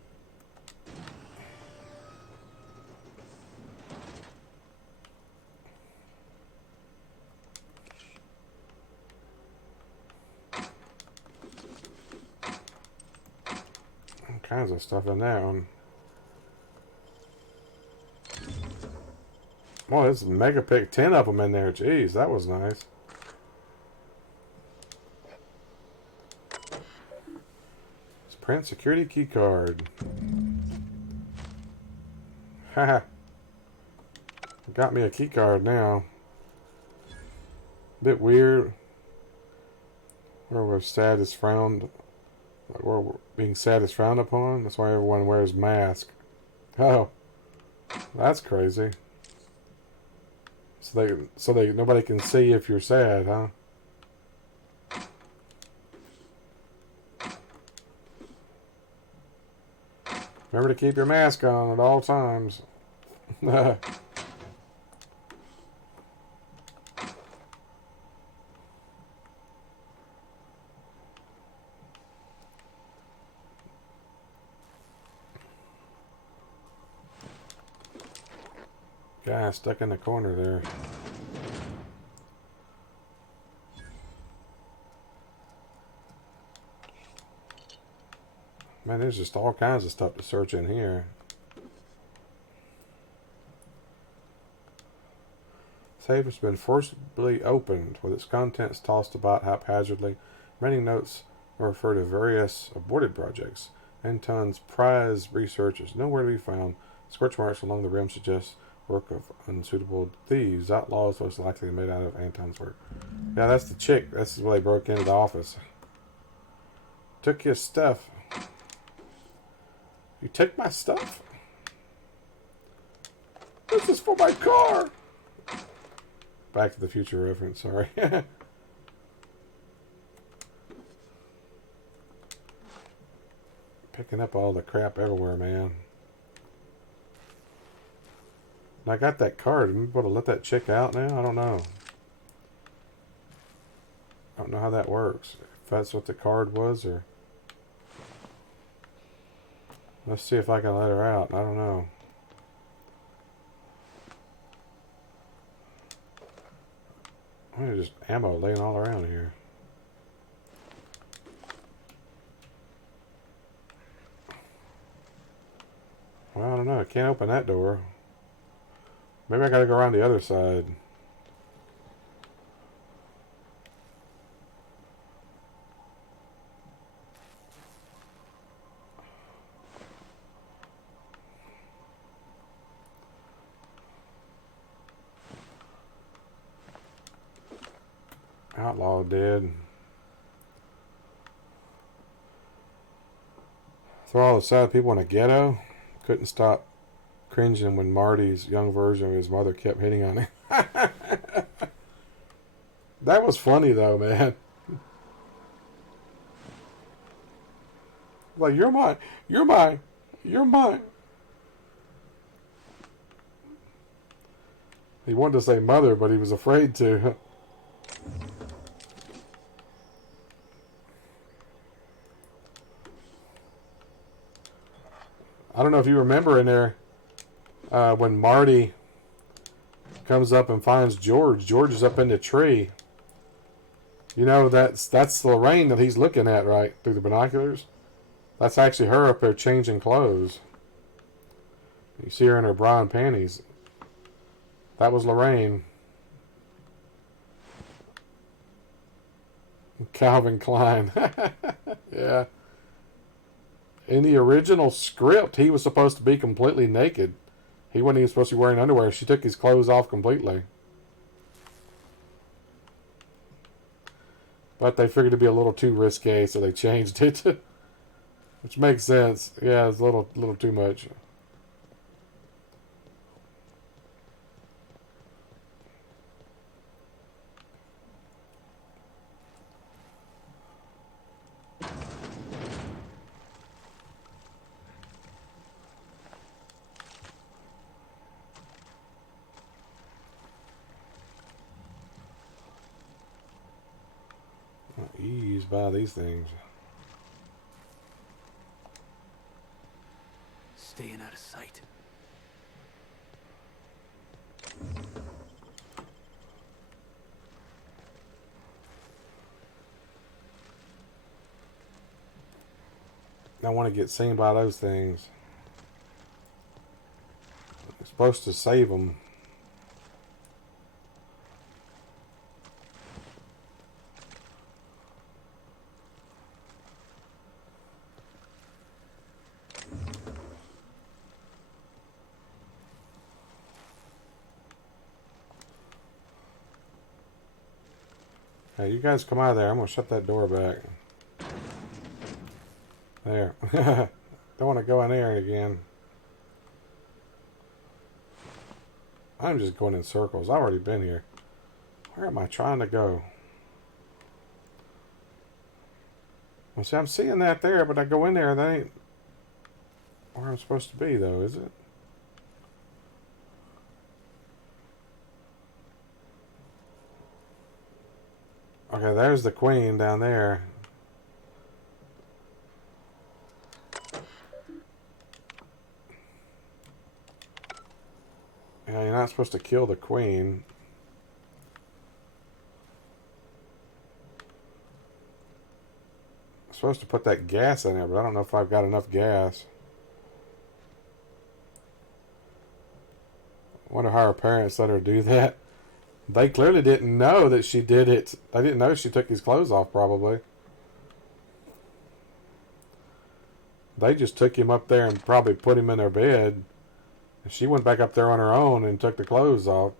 All kinds of stuff in that one. Oh, there's Mega Pick 10 of them in there. Jeez, that was nice. Print security key card. Haha. Got me a key card now. Bit weird. Where we're sad is frowned. Where we're being sad is frowned upon. That's why everyone wears mask. Oh, that's crazy. So they nobody can see if you're sad, huh? Remember to keep your mask on at all times. Guy stuck in the corner there. Man, there's just all kinds of stuff to search in here. Safe has been forcibly opened, with its contents tossed about haphazardly. Many notes refer to various aborted projects. Anton's prize research is nowhere to be found. Scorch marks along the rim suggest work of unsuitable thieves. Outlaws most likely made out of Anton's work. Yeah, that's the chick. This is where they broke into the office. Took your stuff. You take my stuff? This is for my car! Back to the Future reference, sorry. Picking up all the crap everywhere, man. And I got that card. Am I able to let that chick out now? I don't know. I don't know how that works. If that's what the card was, or... Let's see if I can let her out. I don't know. There's just ammo laying all around here. Well, I don't know. I can't open that door. Maybe I gotta go around the other side. Outlaw dead. Throw all the sad people in a ghetto. Couldn't stop cringing when Marty's young version of his mother kept hitting on him. That was funny though, man. Like, you're mine. You're mine. You're mine. He wanted to say mother, but he was afraid to. I don't know if you remember in there when Marty comes up and finds George. George is up in the tree. You know, that's Lorraine that he's looking at, right, through the binoculars. That's actually her up there changing clothes. You see her in her bra and panties. That was Lorraine. Calvin Klein. Yeah. In the original script, he was supposed to be completely naked. He wasn't even supposed to be wearing underwear. She took his clothes off completely. But they figured it'd be a little too risque, so they changed it. Which makes sense. Yeah, it's a little too much. Ease by these things. Staying out of sight. I want to get seen by those things. I'm supposed to save them. Hey, you guys come out of there. I'm going to shut that door back. There. Don't want to go in there again. I'm just going in circles. I've already been here. Where am I trying to go? Well, see, I'm seeing that there, but I go in there, that ain't where I'm supposed to be, though, is it? Okay, there's the queen down there. Yeah, you're not not supposed to kill the queen. I'm supposed to put that gas in there, but I don't know if I've got enough gas. I wonder how her parents let her do that. They clearly didn't know that she did it. They didn't know she took his clothes off, probably. They just took him up there and probably put him in their bed. And she went back up there on her own and took the clothes off.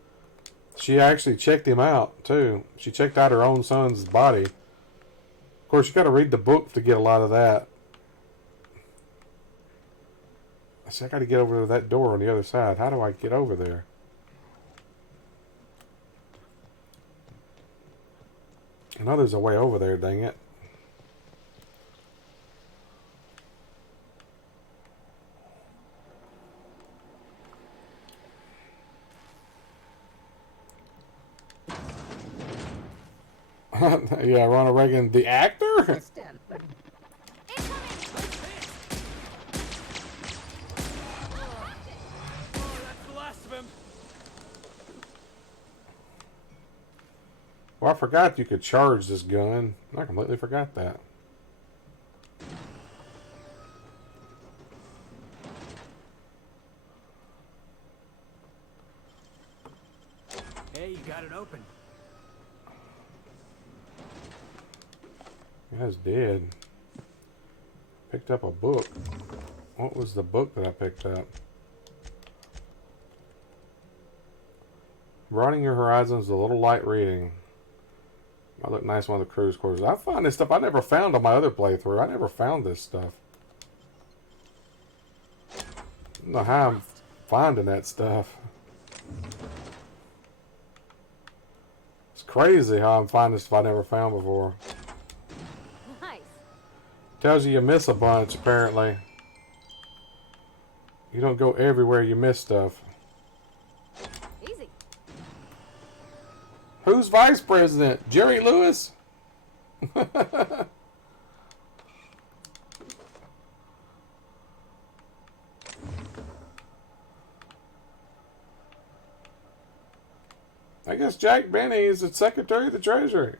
She actually checked him out, too. She checked out her own son's body. Of course, you got to read the book to get a lot of that. I said, I got to get over to that door on the other side. How do I get over there? I know there's a way over there, dang it. Yeah, Ronald Reagan, the actor? Oh, that's the last of him. Well, I forgot you could charge this gun. I completely forgot that. Hey, you got it open. Guy's dead. Picked up a book. What was the book that I picked up? Broadening Your Horizons, a little light reading. Might look nice on the cruise courses. I find this stuff I never found on my other playthrough. I never found this stuff. I don't know how I'm finding that stuff. It's crazy how I'm finding stuff I never found before. Nice. Tells you miss a bunch, apparently. You don't go everywhere, you miss stuff. Easy. Who's vice president? Jerry Lewis? I guess Jack Benny is the Secretary of the Treasury.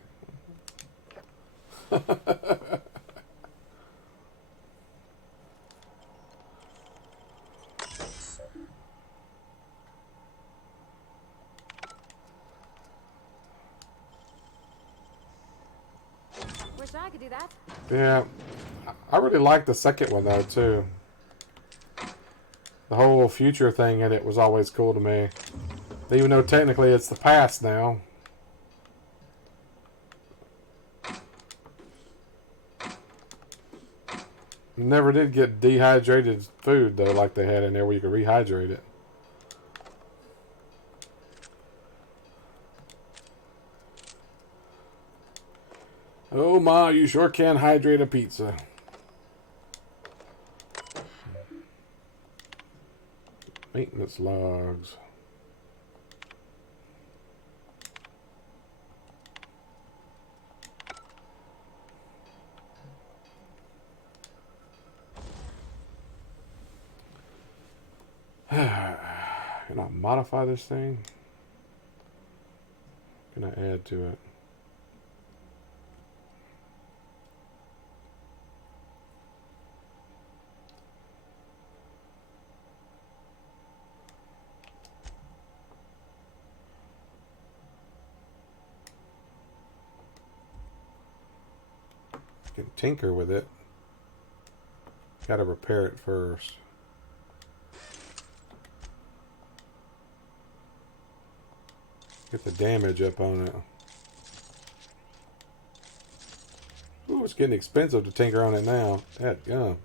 Wish I could do that. Yeah, I really like the second one though too. The whole future thing in it was always cool to me. Even though technically it's the past now. Never did get dehydrated food though like they had in there where you could rehydrate it. Oh ma, you sure can hydrate a pizza. Maintenance logs. Can I modify this thing? Can I add to it? Can tinker with it. Gotta repair it first. Get the damage up on it. Ooh, it's getting expensive to tinker on it now. That gum.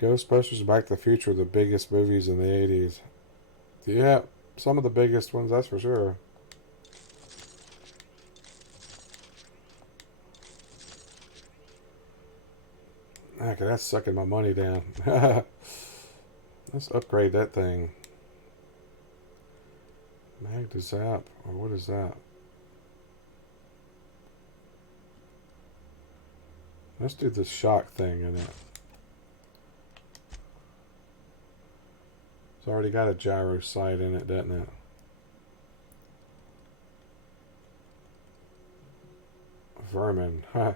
Ghostbusters, Back to the Future were the biggest movies in the 80s. Yeah, some of the biggest ones, that's for sure. Okay, that's sucking my money down. Let's upgrade that thing. Mag to zap, or what is that? Let's do the shock thing in it. It's already got a gyro sight in it, doesn't it? Vermin, huh?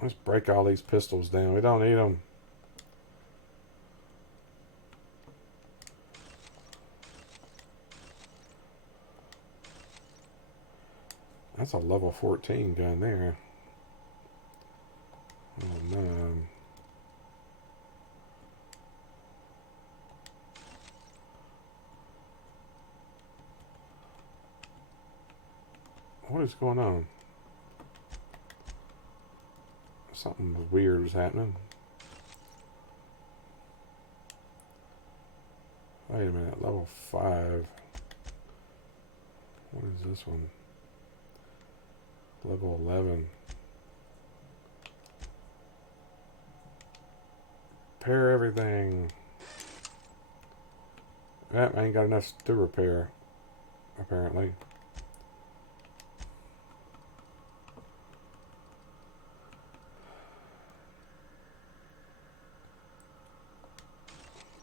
Let's break all these pistols down. We don't need them. That's a level 14 gun there. Oh man. What is going on? Something weird was happening. Wait a minute, level 5. What is this one? Level 11. Repair everything. That ain't got enough to repair, apparently.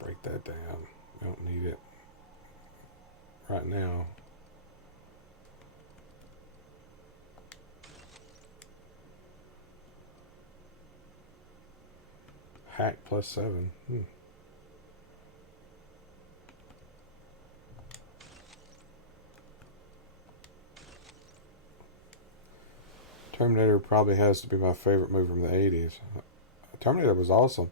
Break that down. I don't need it right now. Hack +7. Terminator probably has to be my favorite movie from the 80s. Terminator was awesome.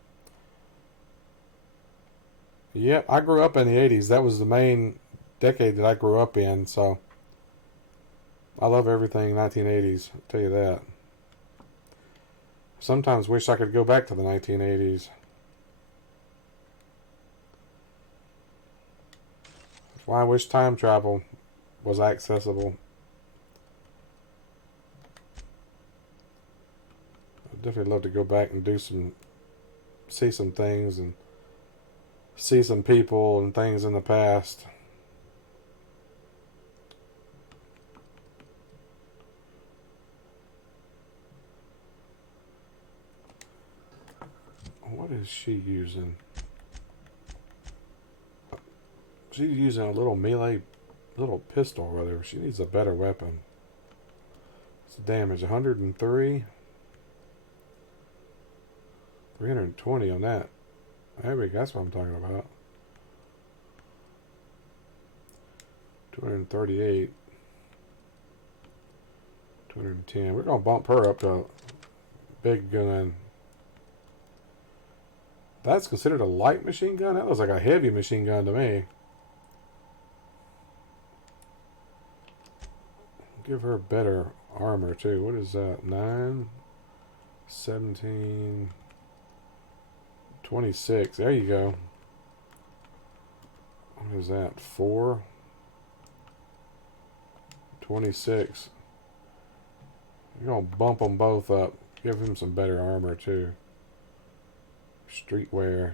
Yep, I grew up in the 80s. That was the main decade that I grew up in, so I love everything 1980s, I'll tell you that. Sometimes wish I could go back to the 1980s. That's why I wish time travel was accessible. I'd definitely love to go back and see some things and see some people and things in the past. What is she using? She's using a little melee, little pistol or whatever. She needs a better weapon. What's the damage? 103? 320 on that. There we go. That's what I'm talking about. 238. 210. We're going to bump her up to a big gun. That's considered a light machine gun? That looks like a heavy machine gun to me. Give her better armor too. What is that? 9, 17, 26. There you go. What is that? 4, 26. You're going to bump them both up. Give him some better armor too. Streetwear.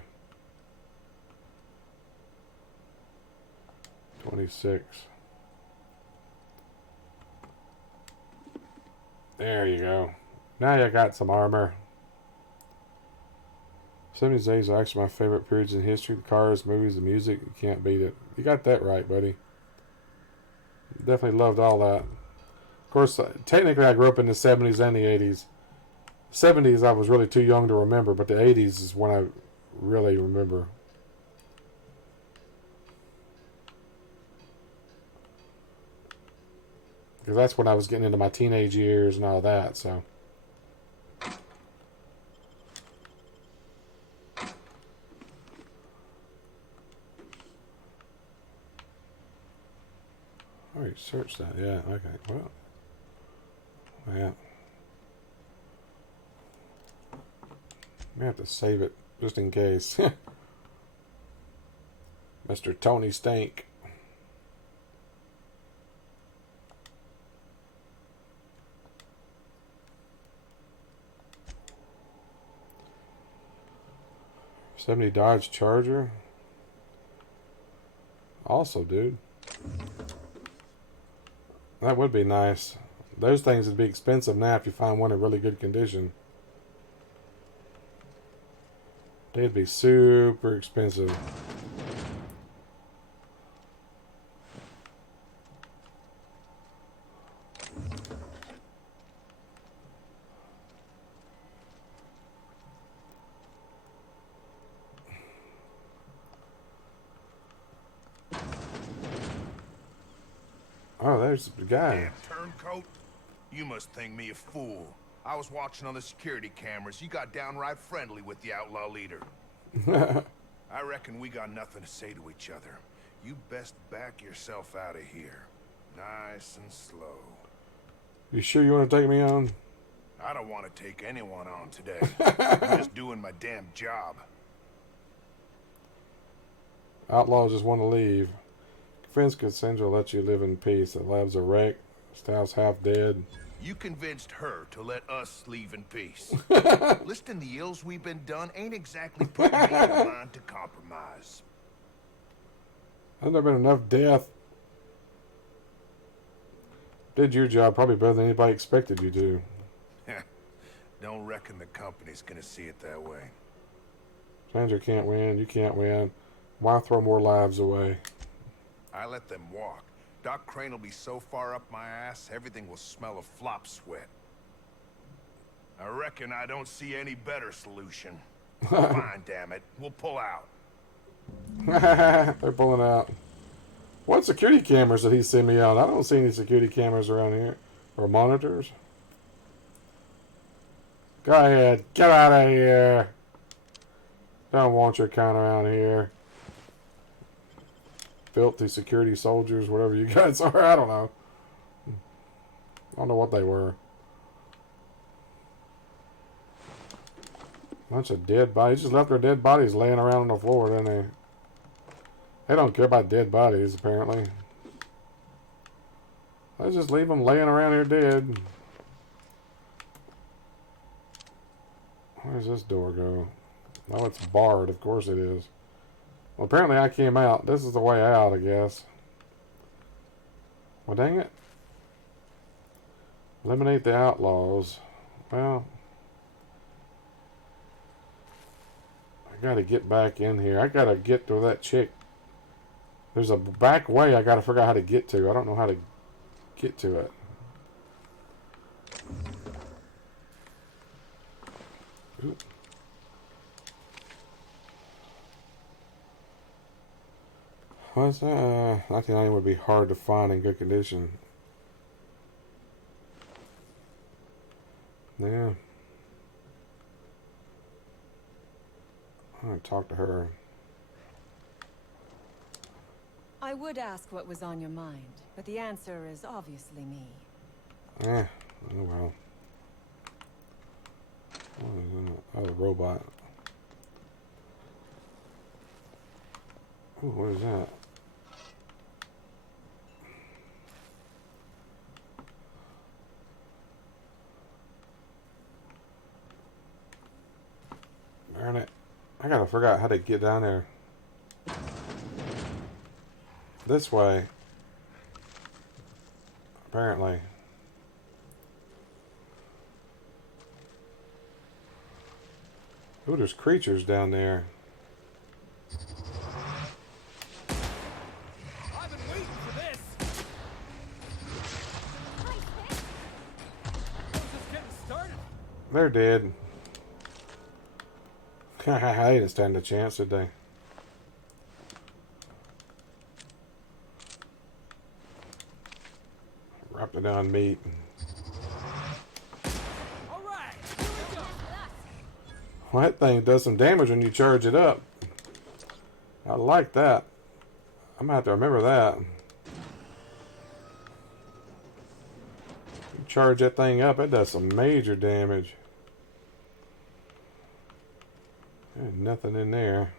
26. There you go. Now you got some armor. 70s, 80s are actually my favorite periods in history. The cars, movies, the music. You can't beat it. You got that right, buddy. Definitely loved all that. Of course, technically I grew up in the 70s and the 80s. 70s I was really too young to remember, but the 80s is when I really remember. Because that's when I was getting into my teenage years and all that, so. Alright, search that. Yeah, okay. Well. Yeah. May have to save it just in case. Mr. Tony Stank. 70 Dodge Charger. Also, dude. That would be nice. Those things would be expensive now if you find one in really good condition. They'd be super expensive. Oh, there's the guy. Damn turncoat. You must think me a fool. I was watching on the security cameras. You got downright friendly with the outlaw leader. I reckon we got nothing to say to each other. You best back yourself out of here. Nice and slow. You sure you want to take me on? I don't want to take anyone on today. I'm just doing my damn job. Outlaws just want to leave. Defense Cassandra will let you live in peace. The lab's a wreck. Staff's half dead. You convinced her to let us leave in peace. Listing the ills we've been done ain't exactly putting me in line to compromise. Has there been enough death? Did your job probably better than anybody expected you to. Don't reckon the company's gonna see it that way. Sandra can't win. You can't win. Why throw more lives away? I let them walk. Doc Crane will be so far up my ass, everything will smell of flop sweat. I reckon I don't see any better solution. Fine, damn it. We'll pull out. They're pulling out. What security cameras did he send me out? I don't see any security cameras around here. Or monitors. Go ahead. Get out of here. Don't want your kind around here. Filthy security soldiers, whatever you guys are. I don't know. I don't know what they were. Bunch of dead bodies. Just left their dead bodies laying around on the floor, didn't they? They don't care about dead bodies, apparently. They just leave them laying around here dead. Where's this door go? Oh, it's barred. Of course it is. Well, apparently I came out. This is the way out, I guess. Well, dang it. Eliminate the outlaws. Well, I gotta get back in here. I gotta get to that chick. There's a back way I gotta figure out how to get to. I don't know how to get to it. Ooh. What's that? 1990 would be hard to find in good condition. Yeah. I'm gonna talk to her. I would ask what was on your mind, but the answer is obviously me. Oh well. What is that? Oh, the robot. Ooh, what is that? Darn it. I gotta figure out how to get down there. This way. Apparently. Ooh, there's creatures down there. I've been waiting for this. I was just getting started. They're dead. They didn't stand a chance, did they? Wrapped it on meat. All right, here we go. Well, that thing does some damage when you charge it up. I like that. I'm gonna have to remember that. You charge that thing up, it does some major damage. There's nothing in there.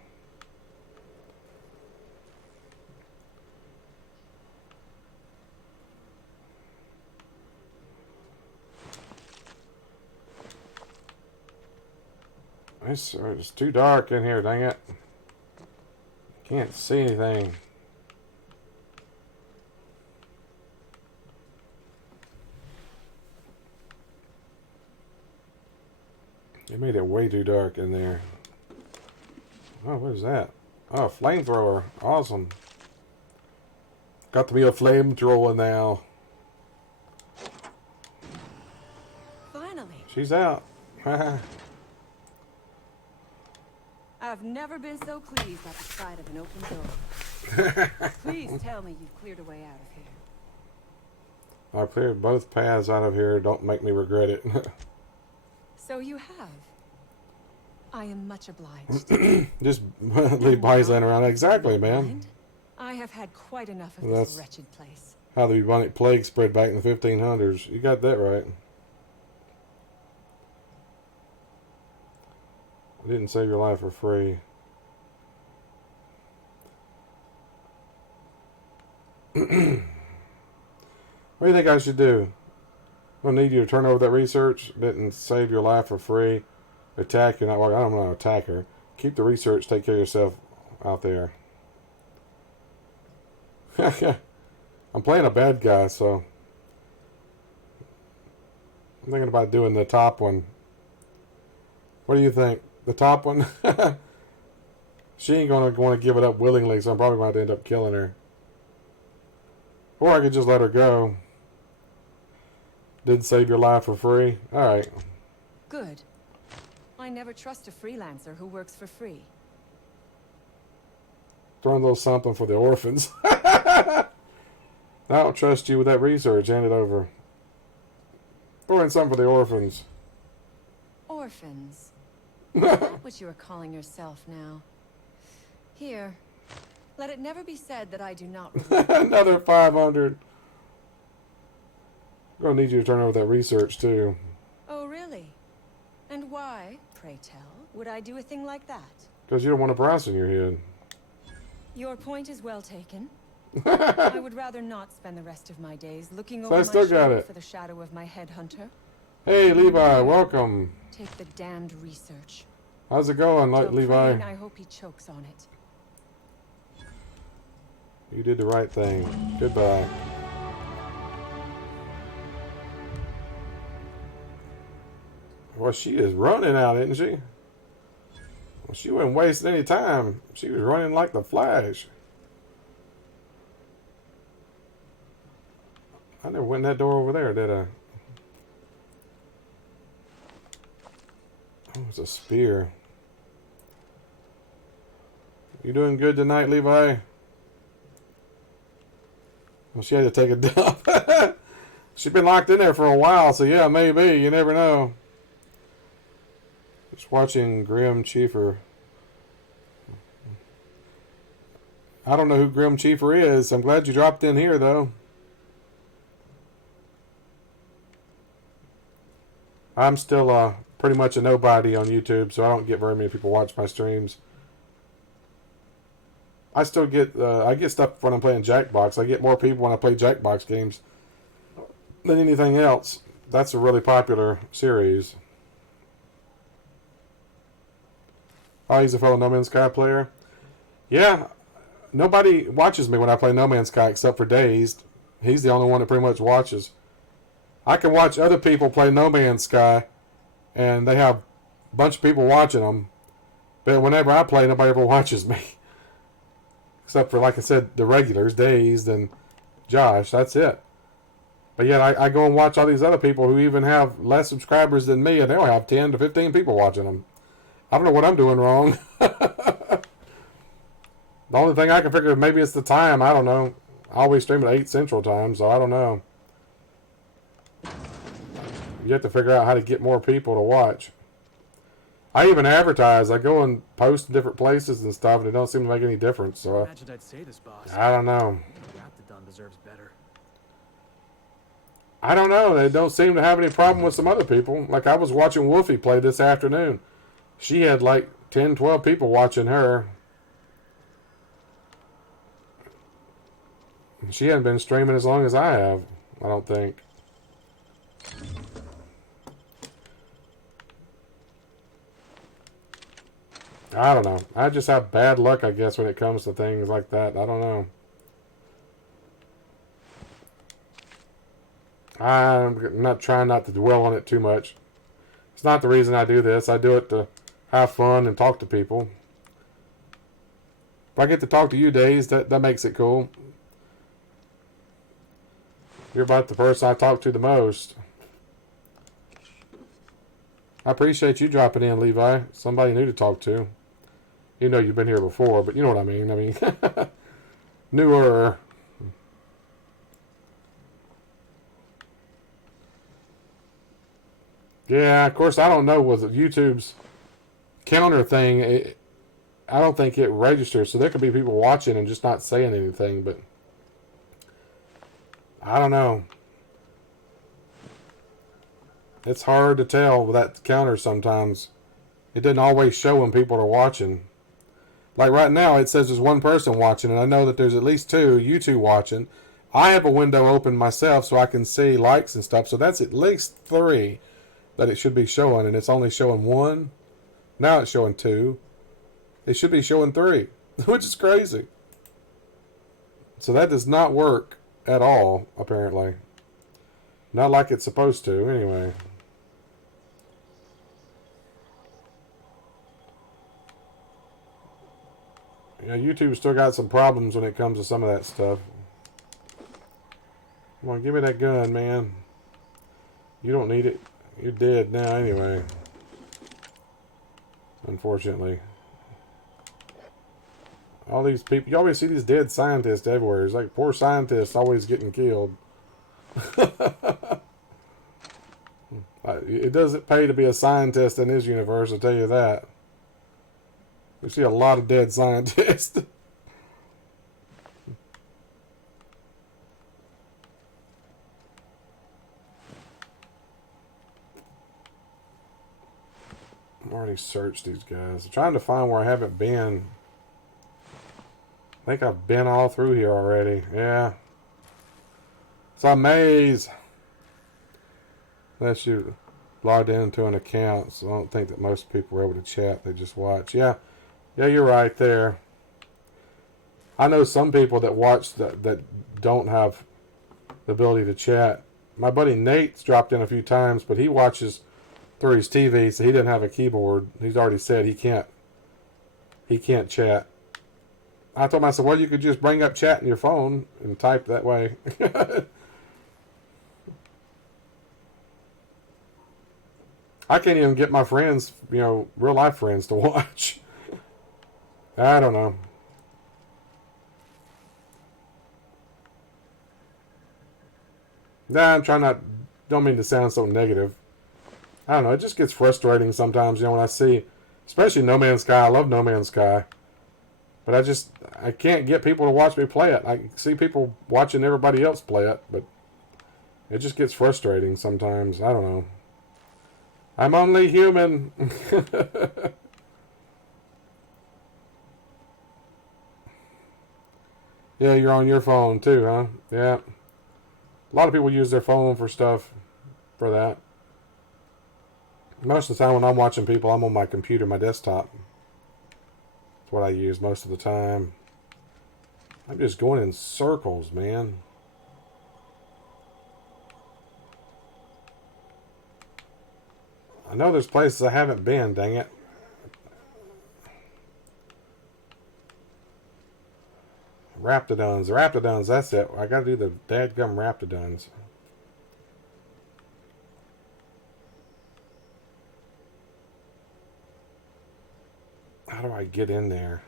It's too dark in here, dang it. Can't see anything. They made it way too dark in there. Oh, what is that? Oh, flamethrower. Awesome. Got to be a flamethrower now. Finally. She's out. I've never been so pleased at the sight of an open door. Please tell me you've cleared a way out of here. I cleared both paths out of here. Don't make me regret it. So you have. I am much obliged. Just leave bodies laying around. Exactly, man. I have had quite enough of That's this wretched place. how the bubonic plague spread back in the 1500s. You got that right. I didn't save your life for free. What do you think I should do? I don't need you to turn over that research. Didn't save your life for free. Attack, you're not. Well, I don't want to attack her. Keep the research. Take care of yourself out there. I'm playing a bad guy, so I'm thinking about doing the top one. What do you think? The top one? She ain't gonna want to give it up willingly, so I'm probably going to end up killing her. Or I could just let her go. Didn't save your life for free? Alright. Good. I never trust a freelancer who works for free. Throwing a little something for the orphans. I don't trust you with that research. Hand it over. Throw in something for the orphans. Orphans? Is that what you are calling yourself now? Here. Let it never be said that I do not Another 500. I'm going to need you to turn over that research, too. Oh, really? And why, pray tell, would I do a thing like that? Because you don't want a price in your head. Your point is well taken. I would rather not spend the rest of my days looking So over I my still got shoulder it. for the shadow of my headhunter. Hey, Levi, welcome. Take the damned research. How's it going, Tell Levi? Crane I hope he chokes on it. You did the right thing. Goodbye. Well, she is running out, isn't she? Well, she wasn't wasting any time. She was running like the Flash. I never went in that door over there, did I? Oh, it's a spear. You doing good tonight, Levi? Well, she had to take a dump. She's been locked in there for a while, so yeah, maybe. You never know. Just watching Grim Chiefer. I don't know who Grim Chiefer is. I'm glad you dropped in here, though. I'm still pretty much a nobody on YouTube, so I don't get very many people watch my streams. I still get I get stuff when I'm playing Jackbox. I get more people when I play Jackbox games than anything else. That's a really popular series. Oh, he's a fellow No Man's Sky player. Yeah, nobody watches me when I play No Man's Sky except for Dazed. He's the only one that pretty much watches. I can watch other people play No Man's Sky, and they have a bunch of people watching them. But whenever I play, nobody ever watches me. Except for, like I said, the regulars, Dazed and Josh. That's it. But yet I go and watch all these other people who even have less subscribers than me, and they'll have 10 to 15 people watching them. I don't know what I'm doing wrong. The only thing I can figure is maybe it's the time. I don't know. I always stream at 8 Central Time, so I don't know. You have to figure out how to get more people to watch. I even advertise. I go and post in different places and stuff, and it don't seem to make any difference. So I imagined I'd say this, boss. I don't know. Raptidon deserves better. I don't know. They don't seem to have any problem with some other people. Like I was watching Wolfie play this afternoon. She had like 10, 12 people watching her. She hadn't been streaming as long as I have, I don't think. I don't know. I just have bad luck, I guess, when it comes to things like that. I don't know. I'm not trying not to dwell on it too much. It's not the reason I do this. I do it to have fun and talk to people. If I get to talk to you, Days, that makes it cool. You're about the person I talk to the most. I appreciate you dropping in, Levi. Somebody new to talk to. You know you've been here before, but you know what I mean. I mean, newer. Yeah, of course, I don't know with YouTube's counter thing. I don't think it registers, so there could be people watching and just not saying anything, but I don't know. It's hard to tell with that counter sometimes. It doesn't always show when people are watching. Like right now, it says there's one person watching, and I know that there's at least two, you two watching. I have a window open myself so I can see likes and stuff, so that's at least 3 that it should be showing, and it's only showing 1. Now it's showing 2. It should be showing 3, which is crazy. So that does not work at all, apparently. Not like it's supposed to, anyway. Yeah, YouTube still got some problems when it comes to some of that stuff. Come on, give me that gun, man. You don't need it. You're dead now, anyway. Unfortunately. All these people, you always see these dead scientists everywhere. It's like poor scientists always getting killed. It doesn't pay to be a scientist in this universe, I'll tell you that. We see a lot of dead scientists. I've already searched these guys. I'm trying to find where I haven't been. I think I've been all through here already. Yeah. It's a maze. Unless you logged into an account. So I don't think that most people are able to chat. They just watch. Yeah. Yeah, you're right there. I know some people that watch that don't have the ability to chat. My buddy Nate's dropped in a few times, but he watches through his TV, so he doesn't have a keyboard. He's already said he can't chat. I told him, I said, well, you could just bring up chat in your phone and type that way. I can't even get my friends, real life friends to watch. I don't know. Nah, I'm trying not, don't mean to sound so negative. I don't know, it just gets frustrating sometimes, when I see, especially No Man's Sky. I love No Man's Sky. But I can't get people to watch me play it. I see people watching everybody else play it, but it just gets frustrating sometimes. I don't know. I'm only human. Yeah, you're on your phone too, huh? Yeah. A lot of people use their phone for stuff for that. Most of the time when I'm watching people, I'm on my computer, my desktop. That's what I use most of the time. I'm just going in circles, man. I know there's places I haven't been, dang it. Raptidons, that's it. I gotta do the dadgum Raptidons. How do I get in there?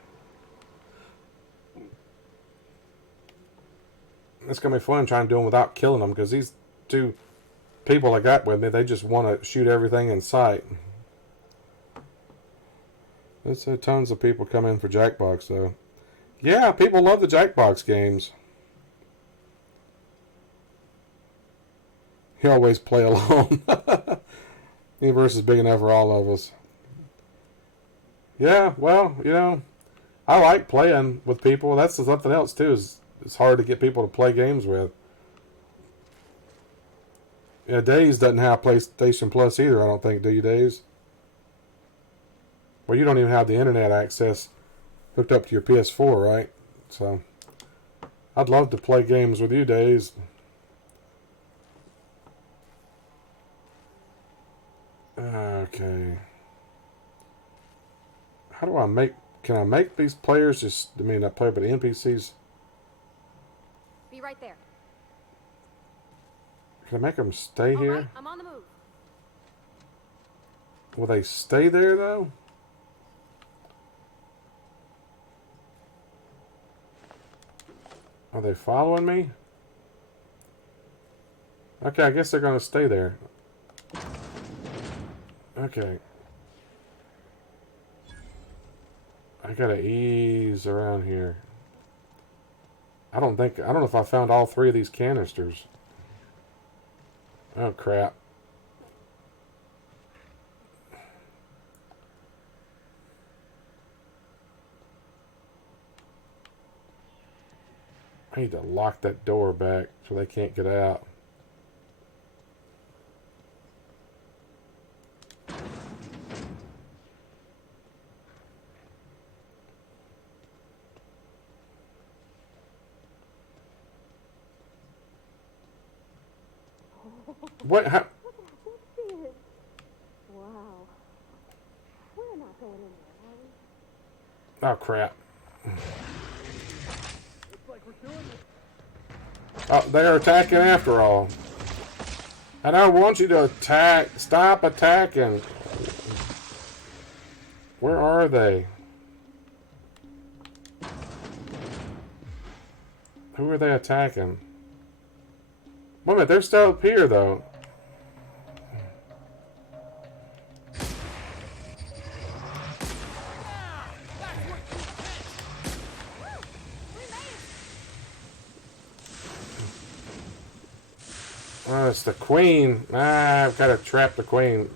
It's gonna be fun trying to do them without killing them, because these 2 people I got with me, they just want to shoot everything in sight. Let's say tons of people come in for Jackbox, though. Yeah, people love the Jackbox games. You always play alone. The universe is big enough for all of us. Yeah, well, I like playing with people. That's something else, too. It's hard to get people to play games with. Yeah, Days doesn't have PlayStation Plus either, I don't think. Do you, Days? Well, you don't even have the internet access hooked up to your PS4, right? So, I'd love to play games with you, Days. Okay. How do I make... Can I make these players just... I mean, not player, but NPCs... Be right there. Can I make them stay here? All right, I'm on the move. Will they stay there, though? Are they following me? Okay, I guess they're going to stay there. Okay. I gotta ease around here. I don't know if I found all 3 of these canisters. Oh, crap. I need to lock that door back so they can't get out. What? How? Wow. We're not going in there, are we? Oh, crap. Oh, they are attacking after all. And I want you to attack. Stop attacking. Where are they? Who are they attacking? Wait a minute, they're still up here, though. Oh, it's the queen. Ah, I've got to trap the queen.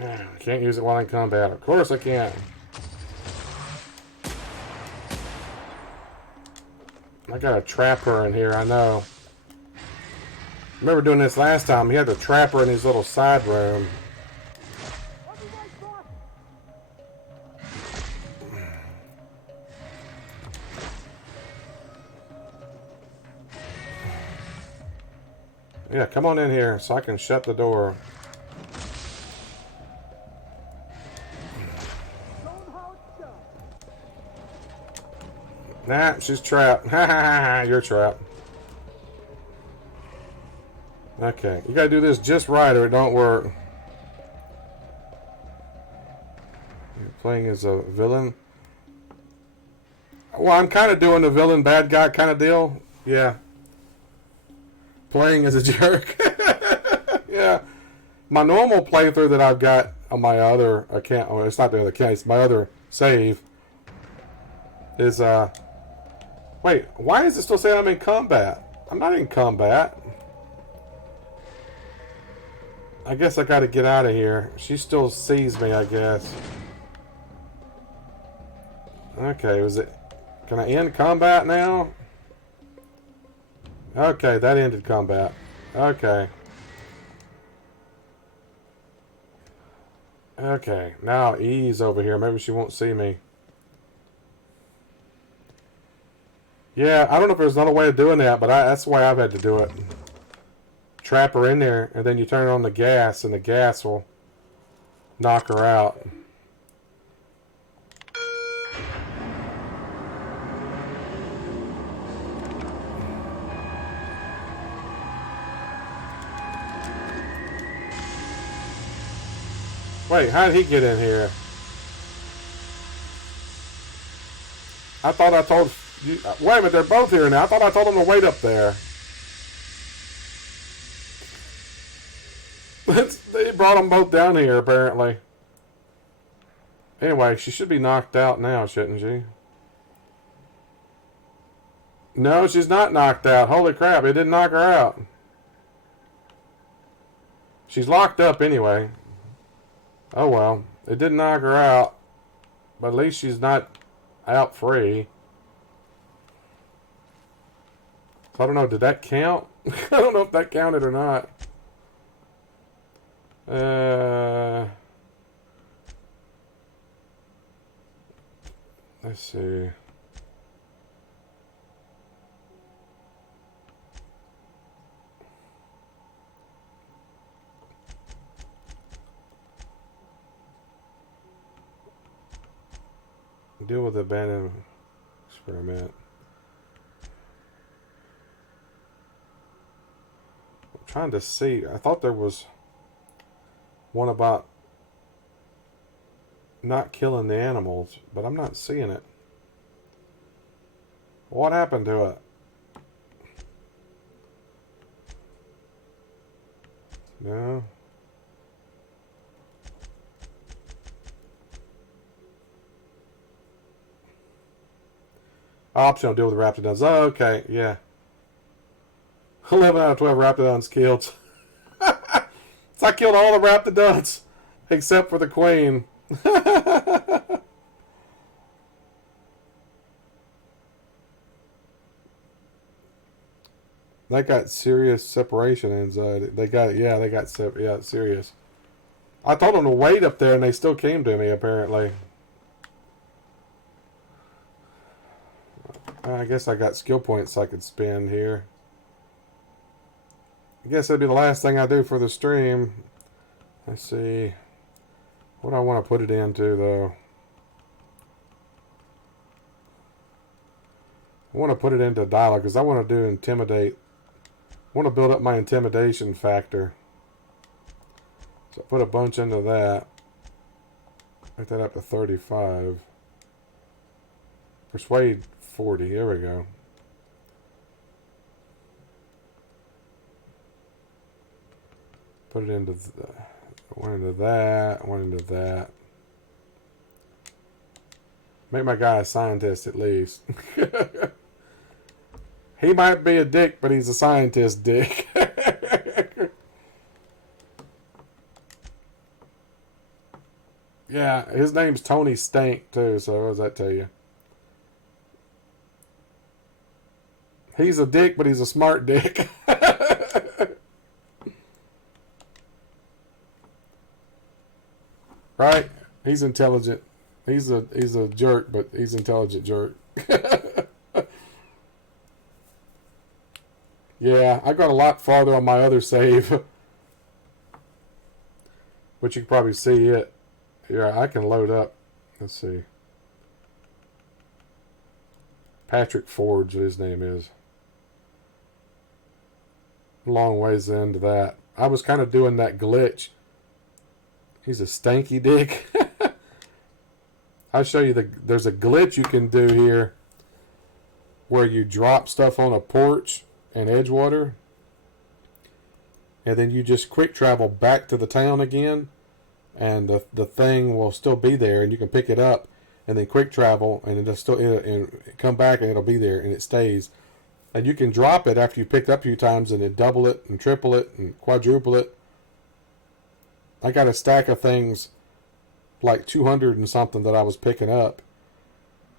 I can't use it while in combat. Of course I can. I gotta trap her in here, I know. Remember doing this last time. He had to trap her in his little side room. Yeah, come on in here so I can shut the door. Nah, she's trapped. Ha ha ha, you're trapped. Okay, you gotta do this just right or it don't work. You're playing as a villain. Well, I'm kind of doing the villain bad guy kind of deal. Yeah. Playing as a jerk. Yeah. My normal playthrough that I've got on my other account, well, it's not the other case, my other save is, wait, why is it still saying I'm in combat? I'm not in combat. I guess I gotta get out of here. She still sees me, I guess. Okay, was it... Can I end combat now? Okay, that ended combat. Okay. Okay, now ease over here. Maybe she won't see me. Yeah, I don't know if there's another way of doing that, but that's the way I've had to do it. Trap her in there, and then you turn on the gas, and the gas will knock her out. Wait, how did he get in here? I thought I told you... Wait a minute, they're both here now. I thought I told them to wait up there. They brought them both down here, apparently. Anyway, she should be knocked out now, shouldn't she? No, she's not knocked out. Holy crap, it didn't knock her out. She's locked up anyway. Oh well, it didn't knock her out. But at least she's not out free. So I don't know, did that count? I don't know if that counted or not. Let's see. Deal with the abandoned experiment. I'm trying to see. I thought there was one about not killing the animals, but I'm not seeing it. What happened to it? No. Optional deal with the raptidons. Oh, okay, yeah. 11 out of 12 raptidons killed. So I killed all the raptidons except for the queen. They got serious separation anxiety. They got, yeah, they got, yeah, serious. I told them to wait up there and they still came to me, apparently. I guess I got skill points I could spend here. I guess that'd be the last thing I do for the stream. Let's see. What do I want to put it into, though? I want to put it into dialogue because I want to do intimidate. I want to build up my intimidation factor. So put a bunch into that. Make that up to 35. Persuade 40. There we go. Put it into one into that. One into that. Make my guy a scientist at least. He might be a dick, but he's a scientist dick. Yeah, his name's Tony Stank too, so what does that tell you? He's a dick, but he's a smart dick. Right? He's intelligent. He's a jerk, but he's an intelligent jerk. Yeah, I got a lot farther on my other save. But you can probably see it. Yeah, I can load up. Let's see. Petreak Forge, his name is. Long ways into that. I was kind of doing that glitch. He's a stanky dick. I'll show you there's a glitch you can do here where you drop stuff on a porch in Edgewater and then you just quick travel back to the town again and the thing will still be there and you can pick it up and then quick travel and it'll still and come back and it'll be there and it stays. And you can drop it after you pick it up a few times and then double it and triple it and quadruple it. I got a stack of things like 200 and something that I was picking up.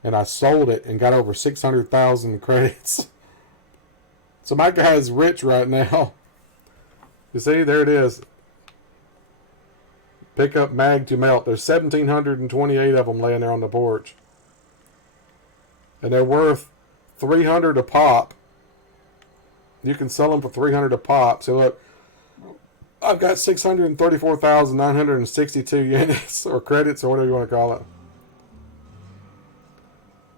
And I sold it and got over 600,000 credits. So my guy's rich right now. You see, there it is. Pick up mag to melt. There's 1,728 of them laying there on the porch. And they're worth 300 a pop. You can sell them for 300 a pop. So look, I've got 634,962 units or credits or whatever you want to call it.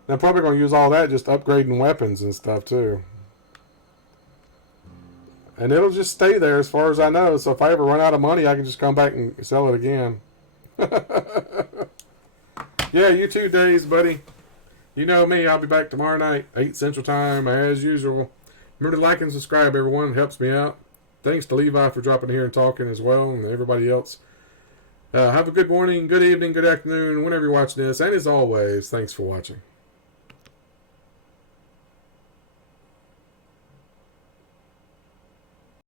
And I'm probably going to use all that just upgrading weapons and stuff too. And it'll just stay there as far as I know. So if I ever run out of money, I can just come back and sell it again. Yeah, you too, Days, buddy. You know me. I'll be back tomorrow night, 8 Central Time, as usual. Remember to like and subscribe, everyone. It helps me out. Thanks to Levi for dropping here and talking as well, and everybody else. Have a good morning, good evening, good afternoon, whenever you're watching this. And as always, thanks for watching.